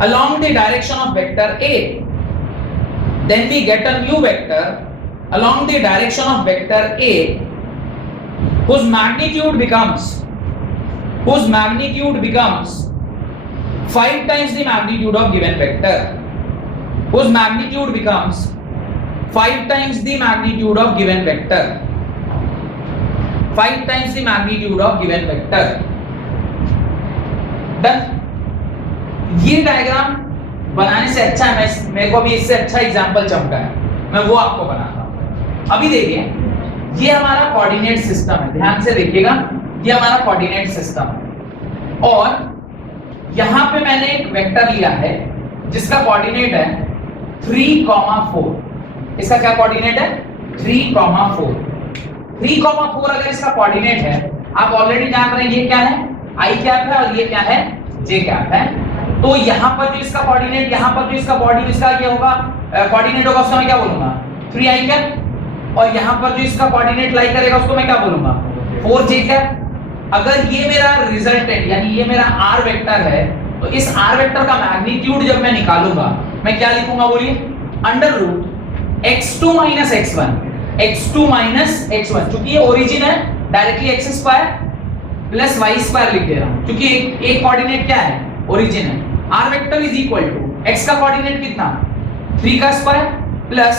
along the direction of vector a. Then we get a new vector along the direction of vector a, whose magnitude becomes 5 times the magnitude of given vector. Whose magnitude becomes 5 times the magnitude of given vector. 5 times the magnitude of given vector. Done? ये diagram बनाने से अच्छा है, मेरे को भी इससे अच्छा एग्जांपल चमका है, मैं वो आपको बनाता हूं। अभी देखिए, ये हमारा कोऑर्डिनेट सिस्टम है, ध्यान से देखिएगा, ये हमारा कोऑर्डिनेट सिस्टम है और यहां पे मैंने एक वेक्टर लिया है जिसका कोऑर्डिनेट है 3,4। इसका क्या कोऑर्डिनेट है? 3,4। 3,4 अगर इसका कोऑर्डिनेट है, आप ऑलरेडी जान रहे हैं ये क्या है, आई कैप है और ये क्या है, जे कैप है। तो यहां पर जो इसका कोऑर्डिनेट, यहां पर जो इसका बॉडी इसका ये होगा कोऑर्डिनेट होगा, उसको मैं क्या बोलूंगा 3i कैप, और यहां पर जो इसका कोऑर्डिनेट लाई करेगा उसको मैं क्या बोलूंगा 4j कैप। अगर ये मेरा रिजल्टेंट यानी ये मेरा r वेक्टर है, तो इस r वेक्टर का मैग्नीट्यूड जब मैं निकालूंगा मैं क्या लिखूंगा बोलिए, under root x2 minus x1, x2 minus x1, क्योंकि ये ओरिजिन है directly x square plus y square लिख दे रहा हूं, क्योंकि एक कोऑर्डिनेट क्या है, ओरिजिन है। r vector is equal to x का कोऑर्डिनेट कितना 3 का स्क्वायर प्लस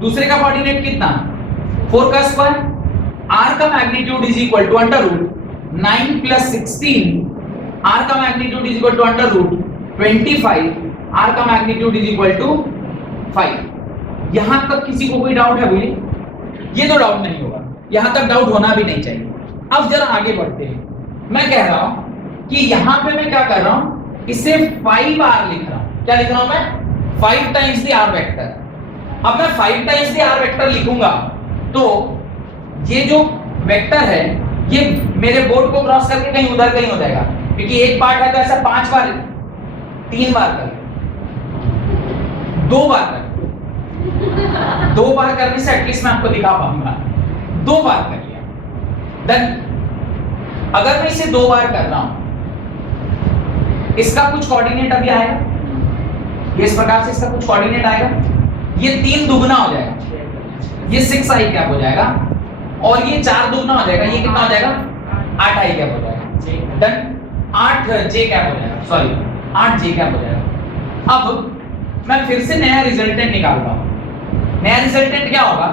दूसरे का कोऑर्डिनेट कितना 4 का स्क्वायर, r का magnitude is equal to under root 9 plus 16, r का magnitude is equal to under root 25, r का मैग्नीट्यूड इज इक्वल टू 5। यहां तक किसी को कोई डाउट है बोलिए? ये तो डाउट नहीं होगा, यहां तक डाउट होना भी नहीं चाहिए। अब जरा आगे बढ़ते हैं। मैं कह रहा हूं कि यहां पे मैं क्या कर रहा हूं, इसे 5r लिख रहा हूं। क्या लिख रहा हूं मैं? 5 टाइम्स द r वेक्टर। अब मैं 5 टाइम्स द r वेक्टर लिखूंगा तो ये जो वेक्टर है ये मेरे बोर्ड को क्रॉस करके कहीं उधर कहीं हो जाएगा, क्योंकि एक पार्ट है तो ऐसा 5 बार 3 बार कर 2 बार कर 2 बार करने से एटलीस्ट मैं आपको दिखा पाऊंगा। 2 बार कर लिया, देन अगर मैं इसे 2 बार कर रहा हूं, इसका कुछ कोऑर्डिनेट अभी आएगा, ये इस प्रकार से इसका कुछ कोऑर्डिनेट आएगा, ये 3 दुगना हो जाएगा, ये 6i कैप हो जाएगा, और ये 4 दुगना हो जाएगा, ये कितना हो जाएगा 8i कैप हो जाएगा, देन 8j कैप हो जाएगा, सॉरी 8j कैप हो जाएगा। अब मैं फिर से नया रिजल्टेंट निकालता हूं। नया रिजल्टेंट क्या होगा,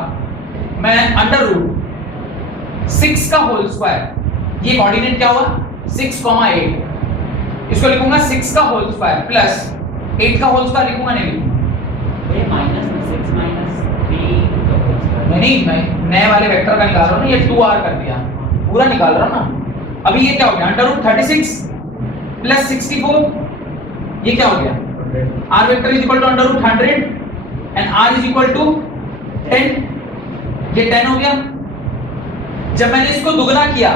मैं अंडर रूट 6 का होल स्क्वायर, ये कोऑर्डिनेट क्या हुआ 6,8, इसको लिखूंगा 6 का होल स्क्वायर प्लस 8 का होल स्क्वायर लिखूंगा, नहीं लिखूंगा ये -6 -3 नहीं, मैं नए वाले वेक्टर का निकाल रहा हूं ना, ये 2r कर दिया, पूरा निकाल रहा हूं ना। अभी ये क्या हो गया, अंडर रूट 36 प्लस 64, ये क्या हो गया, r vector is equal to under root 100 and r is equal to 10, ये 10 हो गया। जब मैंने इसको दुगना किया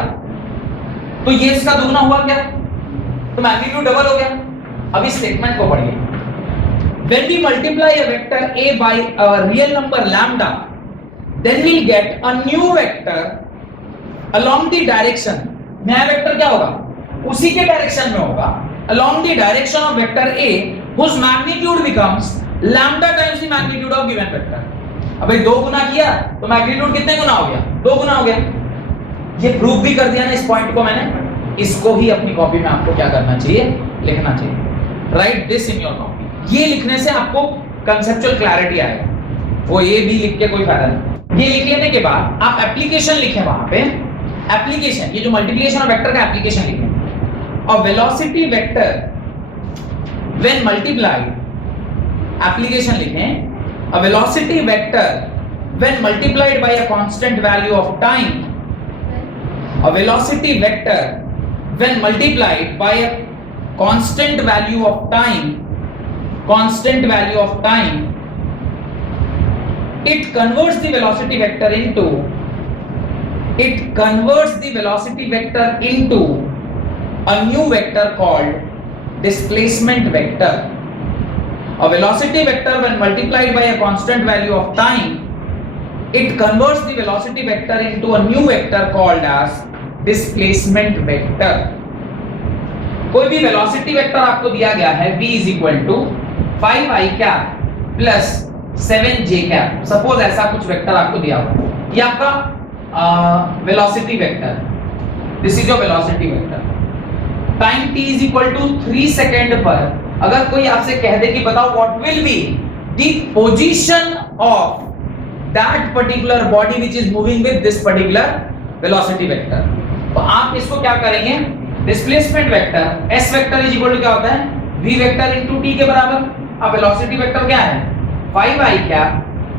तो ये इसका दुगना हुआ क्या, तो मैग्नीट्यूड डबल हो गया। अब इस स्टेटमेंट को पढ़िए, when we multiply a vector a by a real number lambda, then we'll get a new vector along the direction, नया वेक्टर क्या होगा, उसी के डायरेक्शन में होगा, along the direction of vector a whose magnitude becomes lambda times the magnitude of given vector। अब भाई 2 गुना किया तो मैग्नीट्यूड कितने गुना हो गया, 2 गुना हो गया। ये प्रूव भी कर दिया ना इस पॉइंट को मैंने। इसको ही अपनी कॉपी में आपको क्या करना चाहिए, लिखना चाहिए। Right this in your copy. ये लिखने से आपको कंसेप्चुअल क्लैरिटी आएगा, वो ये भी लिख के कोई फायदा नहीं। ये लिख लेने के बाद आप एप्लीकेशन लिखें, वहां पे एप्लीकेशन, ये जो मल्टीप्लिकेशन ऑफ वेक्टर का एप्लीकेशन लिखें, और velocity vector when multiplied, application लिखें, a velocity vector when multiplied by a constant value of time, a velocity vector when multiplied by a constant value of time, constant value of time, it converts the velocity vector into, it converts the velocity vector into a new vector called displacement vector. A velocity vector when multiplied by a constant value of time, it converts the velocity vector into a new vector called as displacement vector. कोई भी velocity vector आपको दिया गया है v is equal to 5i cap plus 7j cap, suppose ऐसा कुछ vector आपको दिया हुआ है, ये आपका velocity vector, this is your velocity vector। Time t is equal to 3 second पर अगर कोई आपसे कह दे कि बताओ what will be the position of that particular body which is moving with this particular velocity vector, तो आप इसको क्या करेंगे, displacement vector s vector is equal to क्या होता है, v वेक्टर इनटू t के बराबर। अब वेलोसिटी वेक्टर क्या है 5i cap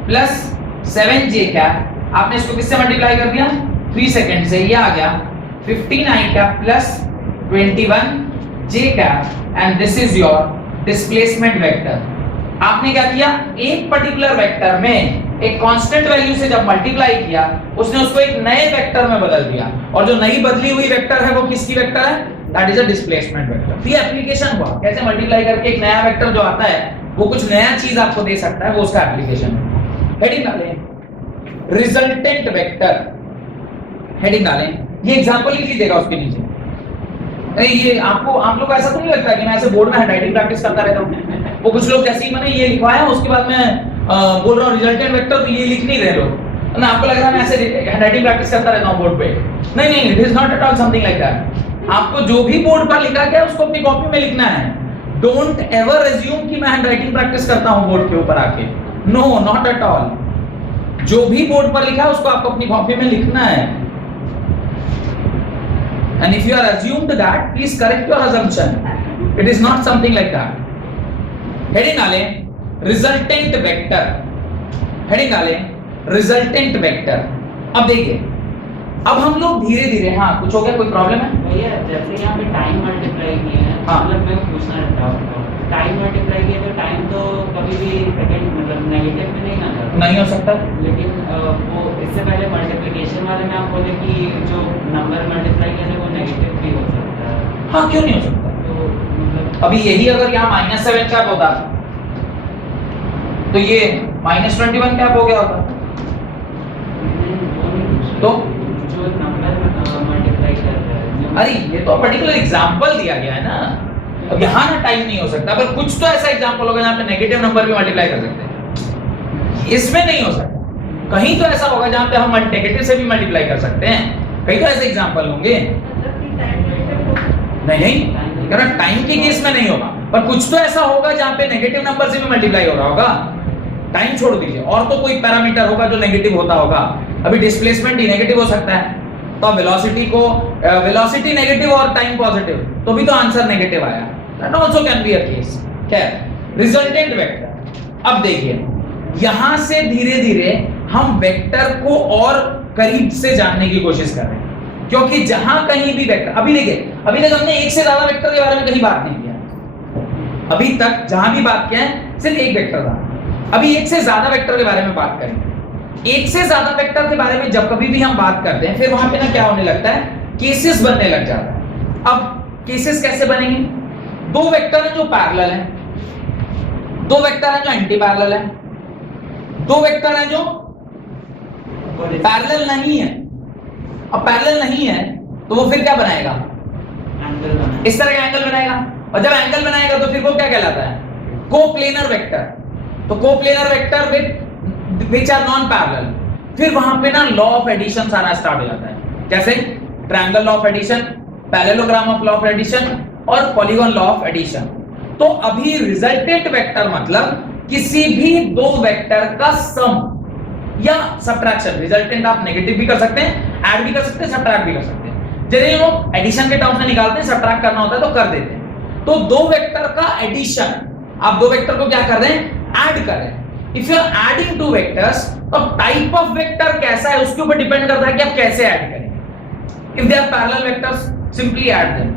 plus 7j cap, आपने इसको किससे मल्टीप्लाई कर दिया 3 सेकंड से, ये आ गया 15i cap plus 21j cap and this is your displacement vector. आपने क्या किया, एक पर्टिकुलर वेक्टर में एक कांस्टेंट वैल्यू से जब मल्टीप्लाई किया, उसने उसको एक नए वेक्टर में बदल दिया, और जो नई बदली हुई वेक्टर है वो किसकी वेक्टर है, that is a displacement vector. ये एप्लीकेशन हुआ, कैसे मल्टीप्लाई करके एक नया वेक्टर जो आता है वो कुछ नया चीज आपको दे सकता है, वो उसका एप्लीकेशन है। हेडिंग डालें रिजल्टेंट वेक्टर, हेडिंग डालें, ये एग्जांपल लिख लीजिएगा उसके नीचे। नहीं ये आपको, आप लोग को ऐसा तो नहीं लगता कि मैं ऐसे बोर्ड में हैंडराइटिंग प्रैक्टिस करता रहता हूँ? वो कुछ लोग जैसे ही मैंने ये लिखवाया उसके बाद मैं बोल रहा हूँ रिजल्टेंट वेक्टर, तो ये लिख नहीं रहे लोग ना, आपको लग रहा है मैं ऐसे हैंडराइटिंग प्रैक्टिस करता रहता हूँ बोर्ड पे। नहीं नहीं, it is not at all something like that. आपको जो भी बोर्ड पर लिखा गया उसको अपनी कॉपी में लिखना है। डोंट एवर अज्यूम कि मैं हैंडराइटिंग प्रैक्टिस करता हूँ बोर्ड के ऊपर आके, नो नॉट एट ऑल। जो भी बोर्ड पर लिखा है उसको आपको अपनी कॉपी में लिखना है। And if you are assumed that, please correct your assumption. It is not something like that. Heading डालें resultant vector. Heading डालें resultant vector. अब देखिए, अब हम लोग धीरे धीरे, हाँ कुछ हो गया, कोई प्रॉब्लम है भैया? जैसे यहाँ पे टाइम मल्टीप्लाई किया है, हाँ। मतलब मैं पूछना चाहता हूँ, टाइम मल्टीप्लाई किया तो टाइम तो कभी भी सेकंड मतलब नेगेटिव में नहीं आता, नहीं हो सकता। लेकिन वो इससे पहले मल्टीप्लिकेशन वाले में आप बोले कि जो नंबर मल्टीप्लाई किया है वो नेगेटिव भी हो सकता है। हाँ क्यों नहीं हो सकता? तो मतलब अभी यही अगर यहाँ -7 कैप होता तो ये -21 कैप हो गया होता। तो जो नंबर मल्टीप्लाई कर रहा है, अरे ये तो पर्टिकुलर एग्जांपल दिया गया है ना। अब यहाँ ना टाइम नहीं हो सकता, पर कुछ तो ऐसा एग्जांपल होगा जहाँ पे नेगेटिव नंबर भी मल्टीप्लाई कर सकते हैं, इसमें नहीं हो सकता। कहीं तो ऐसा होगा जहाँ पे हम नेगेटिव से भी मल्टीप्लाई कर सकते हैं, कहीं तो ऐसे एग्जांपल होंगे। नहीं कारण टाइम के केस में नहीं होगा, पर कुछ तो ऐसा होगा जहाँ पे नेगेटिव नंबर से भी मल्टीप्लाई हो रहा होगा। टाइम छोड़ दीजिए, और तो कोई पैरामीटर होगा जो नेगेटिव होता होगा। अभी डिस्प्लेसमेंट ही नेगेटिव हो सकता है, तो वेलोसिटी को वेलोसिटी नेगेटिव और टाइम पॉजिटिव, तो भी तो आंसर नेगेटिव आया। That also can be a case. खैर रिजल्टेंट वेक्टर, अब देखिए यहां से धीरे धीरे हम वेक्टर को और करीब से जानने की कोशिश कर रहे हैं, क्योंकि जहां कहीं भी वेक्टर, अभी देखिए अभी तक हमने एक से ज्यादा वेक्टर के बारे में कहीं बात नहीं किया। अभी तक जहां भी बात किया है सिर्फ एक वेक्टर था। अभी एक से ज्यादा वेक्टर के बारे में बात करेंगे। एक से ज्यादा वेक्टर के बारे में जब कभी भी हम बात करते हैं, फिर वहां पे ना क्या होने लगता है, केसेस बनने लग जाता है। अब केसेस कैसे बनेंगे? दो वेक्टर हैं जो पैरेलल हैं, दो वेक्टर हैं जो एंटी पैरेलल हैं, दो वेक्टर हैं जो पैरेलल नहीं है। अब पैरेलल नहीं है तो वो फिर क्या बनाएगा? एंगल इस तरह का एंगल बनाएगा, और जब एंगल बनाएगा तो फिर वो क्या कहलाता है? Coplanar vector. तो coplanar vector with which are non parallel, फिर वहां पे ना लॉ ऑफ एडिशन आना स्टार्ट हो जाता है। जैसे triangle law of addition, parallelogram of law of addition और पॉलीगॉन लॉ ऑफ एडिशन। तो अभी रिजल्टेंट वेक्टर मतलब किसी भी दो वेक्टर का सम या सब्ट्रैक्शन। रिजल्टेंट आप नेगेटिव भी कर सकते हैं, ऐड भी कर सकते हैं, सब्ट्रैक्ट भी कर सकते हैं। जैसे लोग एडिशन के टर्म्स में निकालते हैं, सब्ट्रैक्ट करना होता है तो कर देते हैं। तो दो वेक्टर का एडिशन, आप दो वेक्टर को क्या कर रहे हैं? ऐड कर रहे हैं। If you are adding two vectors, तो टाइप ऑफ वेक्टर कैसा है उसके ऊपर डिपेंड करता है कि आप कैसे ऐड करेंगे। If they are parallel vectors, simply add them.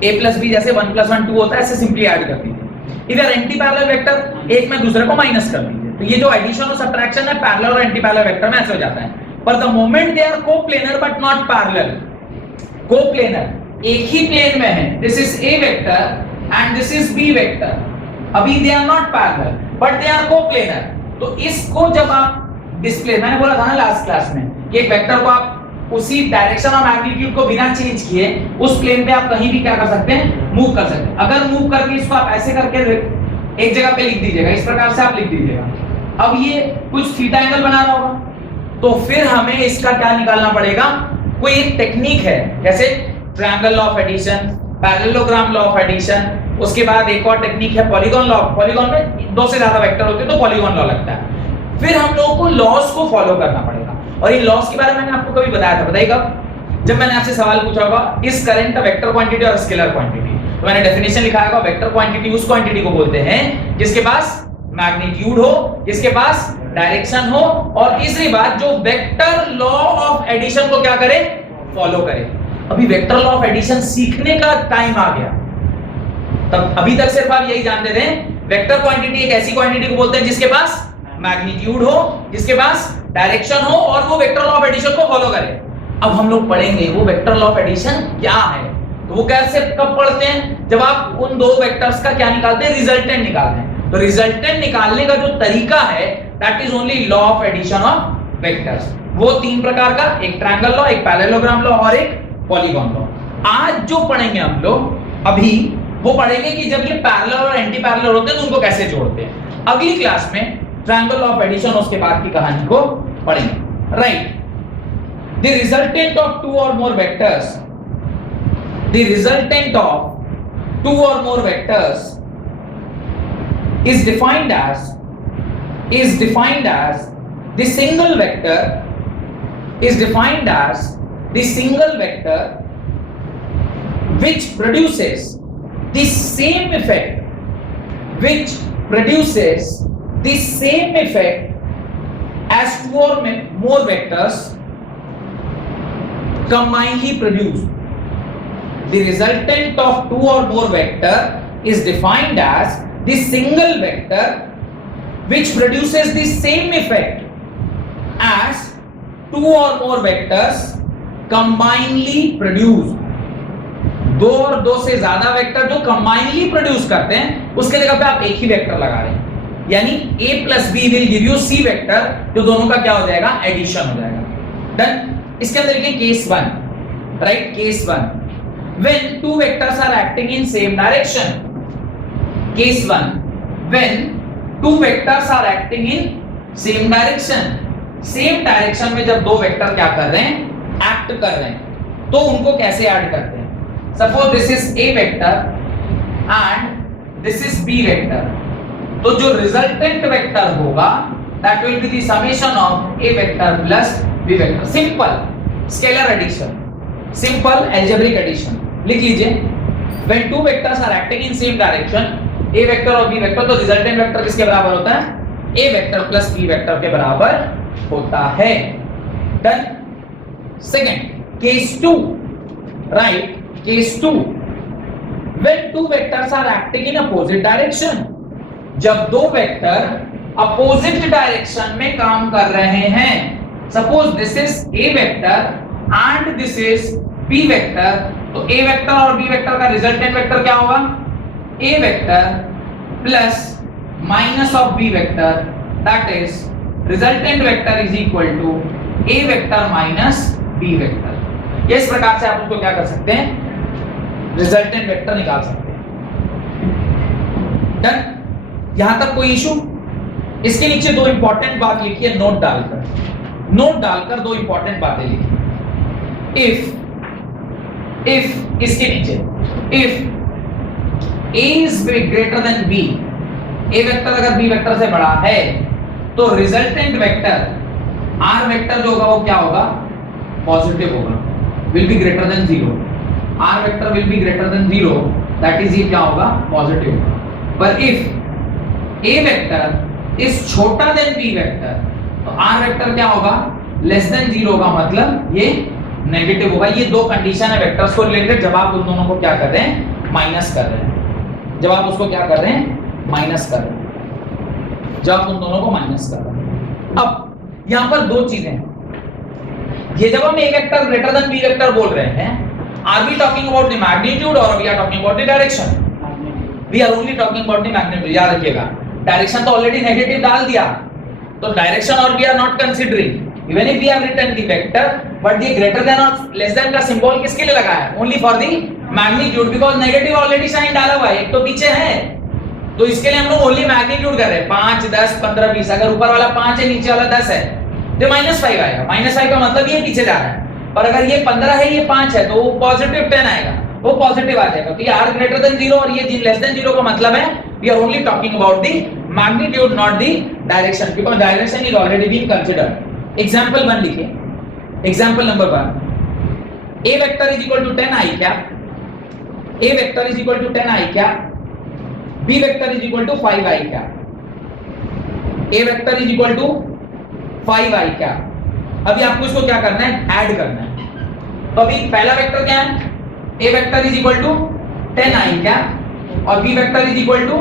a plus b जैसे 1 plus 1 2 होता है, ऐसे सिंपली ऐड कर दीजिए। If are anti parallel vector, एक में दूसरे को माइनस कर दीजिए। तो ये जो एडिशन और सब्ट्रैक्शन है पैरेलल और एंटी पैरेलल वेक्टर में ऐसे हो जाता है। पर the moment they are coplanar but not parallel, coplanar एक ही प्लेन में है, this is a vector and this is b vector, अभी they are not parallel but they are coplanar. तो इसको जब आप डिस्प्ले, मैंने बोला था ना लास्ट क्लास में कि एक वेक्टर को आप उसी डायरेक्शन और मैग्नीट्यूड को बिना चेंज किए उस प्लेन पे आप कहीं भी क्या कर सकते हैं? मूव कर सकते हैं। अगर मूव करके इसको आप ऐसे करके एक जगह पे लिख दीजिएगा, इस प्रकार से आप लिख दीजिएगा। अब ये कुछ थीटा एंगल बना रहा होगा, तो फिर हमें इसका क्या निकालना पड़ेगा? कोई एक टेक्निक है, जैसे triangle law of addition, parallelogram law of addition, उसके बाद एक और टेक्निक है पॉलीगॉन लॉ। पॉलीगॉन में दो से ज्यादा वेक्टर होते हैं तो पॉलीगॉन लॉ लगता है। फिर हम लोगों को लॉस को फॉलो करना पड़ेगा। और ये लॉस के बारे में मैंने आपको कभी बताया था, बताइएगा? जब मैंने आपसे सवाल पूछा होगा इस करंट अ वेक्टर क्वांटिटी और स्केलर क्वांटिटी, तो मैंने डेफिनेशन लिखा होगा वेक्टर क्वांटिटी उस क्वांटिटी को बोलते हैं जिसके पास मैग्नीट्यूड हो, जिसके पास डायरेक्शन हो, और तीसरी बात जो वेक्टर लॉ ऑफ एडिशन को क्या करे, फॉलो करे। अभी वेक्टर लॉ ऑफ एडिशन सीखने का टाइम आ गया। तब अभी तक सिर्फ आप यही जानते थे वेक्टर क्वांटिटी एक ऐसी क्वांटिटी को बोलते हैं जिसके पास मैग्नीट्यूड हो, जिसके पास डायरेक्शन हो और वो वेक्टर लॉ ऑफ एडिशन को फॉलो करे। अब हम लोग पढ़ेंगे वो वेक्टर लॉ ऑफ एडिशन क्या है। तो वो कैसे कब पढ़ते हैं, जब आप उन दो वेक्टर्स का क्या निकालते हैं, रिजल्टेंट निकालते हैं। तो रिजल्टेंट निकालने का जो तरीका है that is only law of addition of vectors. वो तीन प्रकार का, एक ट्रायंगल लॉ, एक पैरेललोग्राम लॉ और एक पॉलीगॉन लॉ। आज जो पढ़ेंगे हम लोग अभी वो पढ़ेंगे कि जब ये पैरेलल और एंटी पैरेलल होते हैं तो उनको कैसे जोड़ते हैं। अगली क्लास में ट्रायंगल लॉ ऑफ एडिशन उसके बाद की कहानी को पढ़ेंगे। Right, the resultant of two or more vectors, the resultant of two or more vectors is defined as the single vector which produces the same effect as two or more vectors combinedly produce. The resultant of two or more vector is defined as the single vector which produces the same effect as two or more vectors combinedly produce. दो और दो से ज्यादा vector जो combinedly produce करते हैं उसके जगह पे आप एक ही वेक्टर लगा रहे हैं, यानी a plus b will give you c vector, जो दोनों का क्या हो जाएगा, एडिशन हो जाएगा। डन। इसके अंदर लिखें case 1, right, case 1 when two vectors are acting in same direction. Case 1 when two vectors are acting in same direction. Same direction में जब दो वेक्टर क्या कर रहे हैं, एक्ट कर रहे हैं, तो उनको कैसे ऐड करते हैं। Suppose this is a vector and this is b vector, तो जो रिजल्टेंट वेक्टर होगा that will be the summation of a vector plus b vector. Simple scalar addition, simple algebraic addition लिख लीजिए। when two vectors are acting in same direction, a vector और b vector, तो resultant vector किसके बराबर होता है, a vector plus b vector के बराबर होता है। Done. Second case 2, right, case 2 when two vectors are acting in opposite direction. जब दो वेक्टर अपोजिट डायरेक्शन में काम कर रहे हैं, suppose this is a vector and this is b vector, तो a वेक्टर और b वेक्टर का रिजल्टेंट वेक्टर क्या होगा, a vector plus minus of b vector, that is resultant vector is equal to a vector minus b vector. इस प्रकार से आप उसको क्या कर सकते हैं, रिजल्टेंट वेक्टर निकाल सकते हैं। डन। यहां तक कोई इशू। इसके नीचे दो इंपॉर्टेंट बात लिखी है, नोट डालकर दो इंपॉर्टेंट बातें लिखी। इफ इसके नीचे if a is greater than b, a vector अगर b वेक्टर से बड़ा है तो रिजल्टेंट वेक्टर r वेक्टर जो होगा वो क्या होगा, पॉजिटिव होगा, will be greater than 0। r vector will be greater than 0, that is ये क्या होगा, पॉजिटिव होगा। पर if a वेक्टर is छोटा than b वेक्टर, तो r वेक्टर क्या होगा, लेस देन 0 होगा, मतलब ये नेगेटिव होगा। ये दो कंडीशन है वेक्टर्स को रिलेटेड जब आप उन दोनों को क्या कर रहे हैं, माइनस कर रहे हैं। जब आप उसको क्या कर रहे हैं, माइनस कर रहे हैं, जब आप उन दोनों को माइनस कर रहे हैं। अब यहां पर दो चीजें हैं। ये जब हम a vector greater than b vector बोल रहे हैं, are we talking about the magnitude और we are talking about the direction? We are only talking about the magnitude. याद रखिएगा, डायरेक्शन तो ऑलरेडी नेगेटिव डाल दिया, तो डायरेक्शन और we are not considering. Even if we have written the vector, but the greater than और less than का symbol किसके लिए लगाया है, only for the magnitude, because negative already sign डाला हुआ है, एक तो पीछे है, तो इसके लिए हम लोग ओनली मैग्नीट्यूड कर रहे हैं। 5 10 15 20, अगर ऊपर वाला 5 है नीचे वाला 10 है तो -5 आएगा। -5 का मतलब ये पीछे जा रहा है, और अगर ये 15 है ये 5 है तो वो पॉजिटिव 10 आएगा, वो पॉजिटिव आ जाएगा। तो ये r ग्रेटर देन 0 और ये लेस देन 0 का मतलब है we are only talking about the magnitude, not the direction, because direction is already being considered. Example 1 लिखिए। Example number 1, a vector is equal to 10 i cap, a vector is equal to 10 i cap, b vector is equal to 5 i cap. A vector is equal to 5i cap. अभी आपको इसको क्या करना है, add करना है। तो अभी पहला वेक्टर क्या है, a vector is equal to 10i cap और b vector is equal to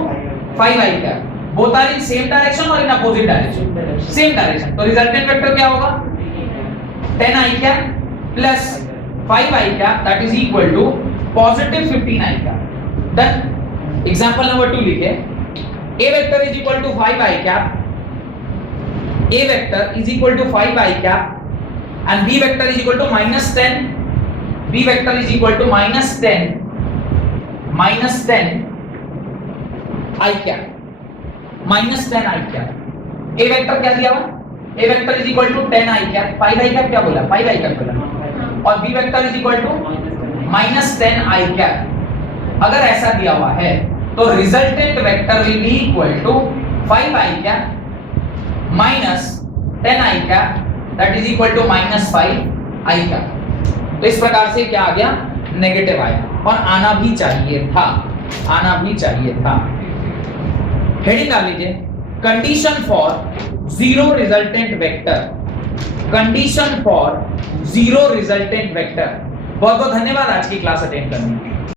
5i cap. Both are in same direction और in opposite direction, same direction. तो रिजल्टेंट वेक्टर क्या होगा, 10i cap plus 5i cap that is equal to positive 15i cap. Done. Example number 2 लिखे, a vector is equal to 5i cap, a vector is equal to 5i cap and b vector is equal to -10, b vector is equal to -10 i cap, -10i cap. a vector क्या दिया हुआ, a vector is equal to 10i cap, 5i cap क्या बोला, 5i cap बोला, और b vector is equal to -10i cap. अगर ऐसा दिया हुआ है तो resultant vector will be equal to 5i cap minus 10i cap that is equal to -5i cap. तो इस प्रकार से क्या आ गया, नेगेटिव आया, और आना भी चाहिए था, आना भी चाहिए था। हेडिंग डाल लीजिए, condition for zero resultant vector, condition for zero resultant vector. बहुत बहुत धन्यवाद आज की क्लास अटेंड करने के लिए।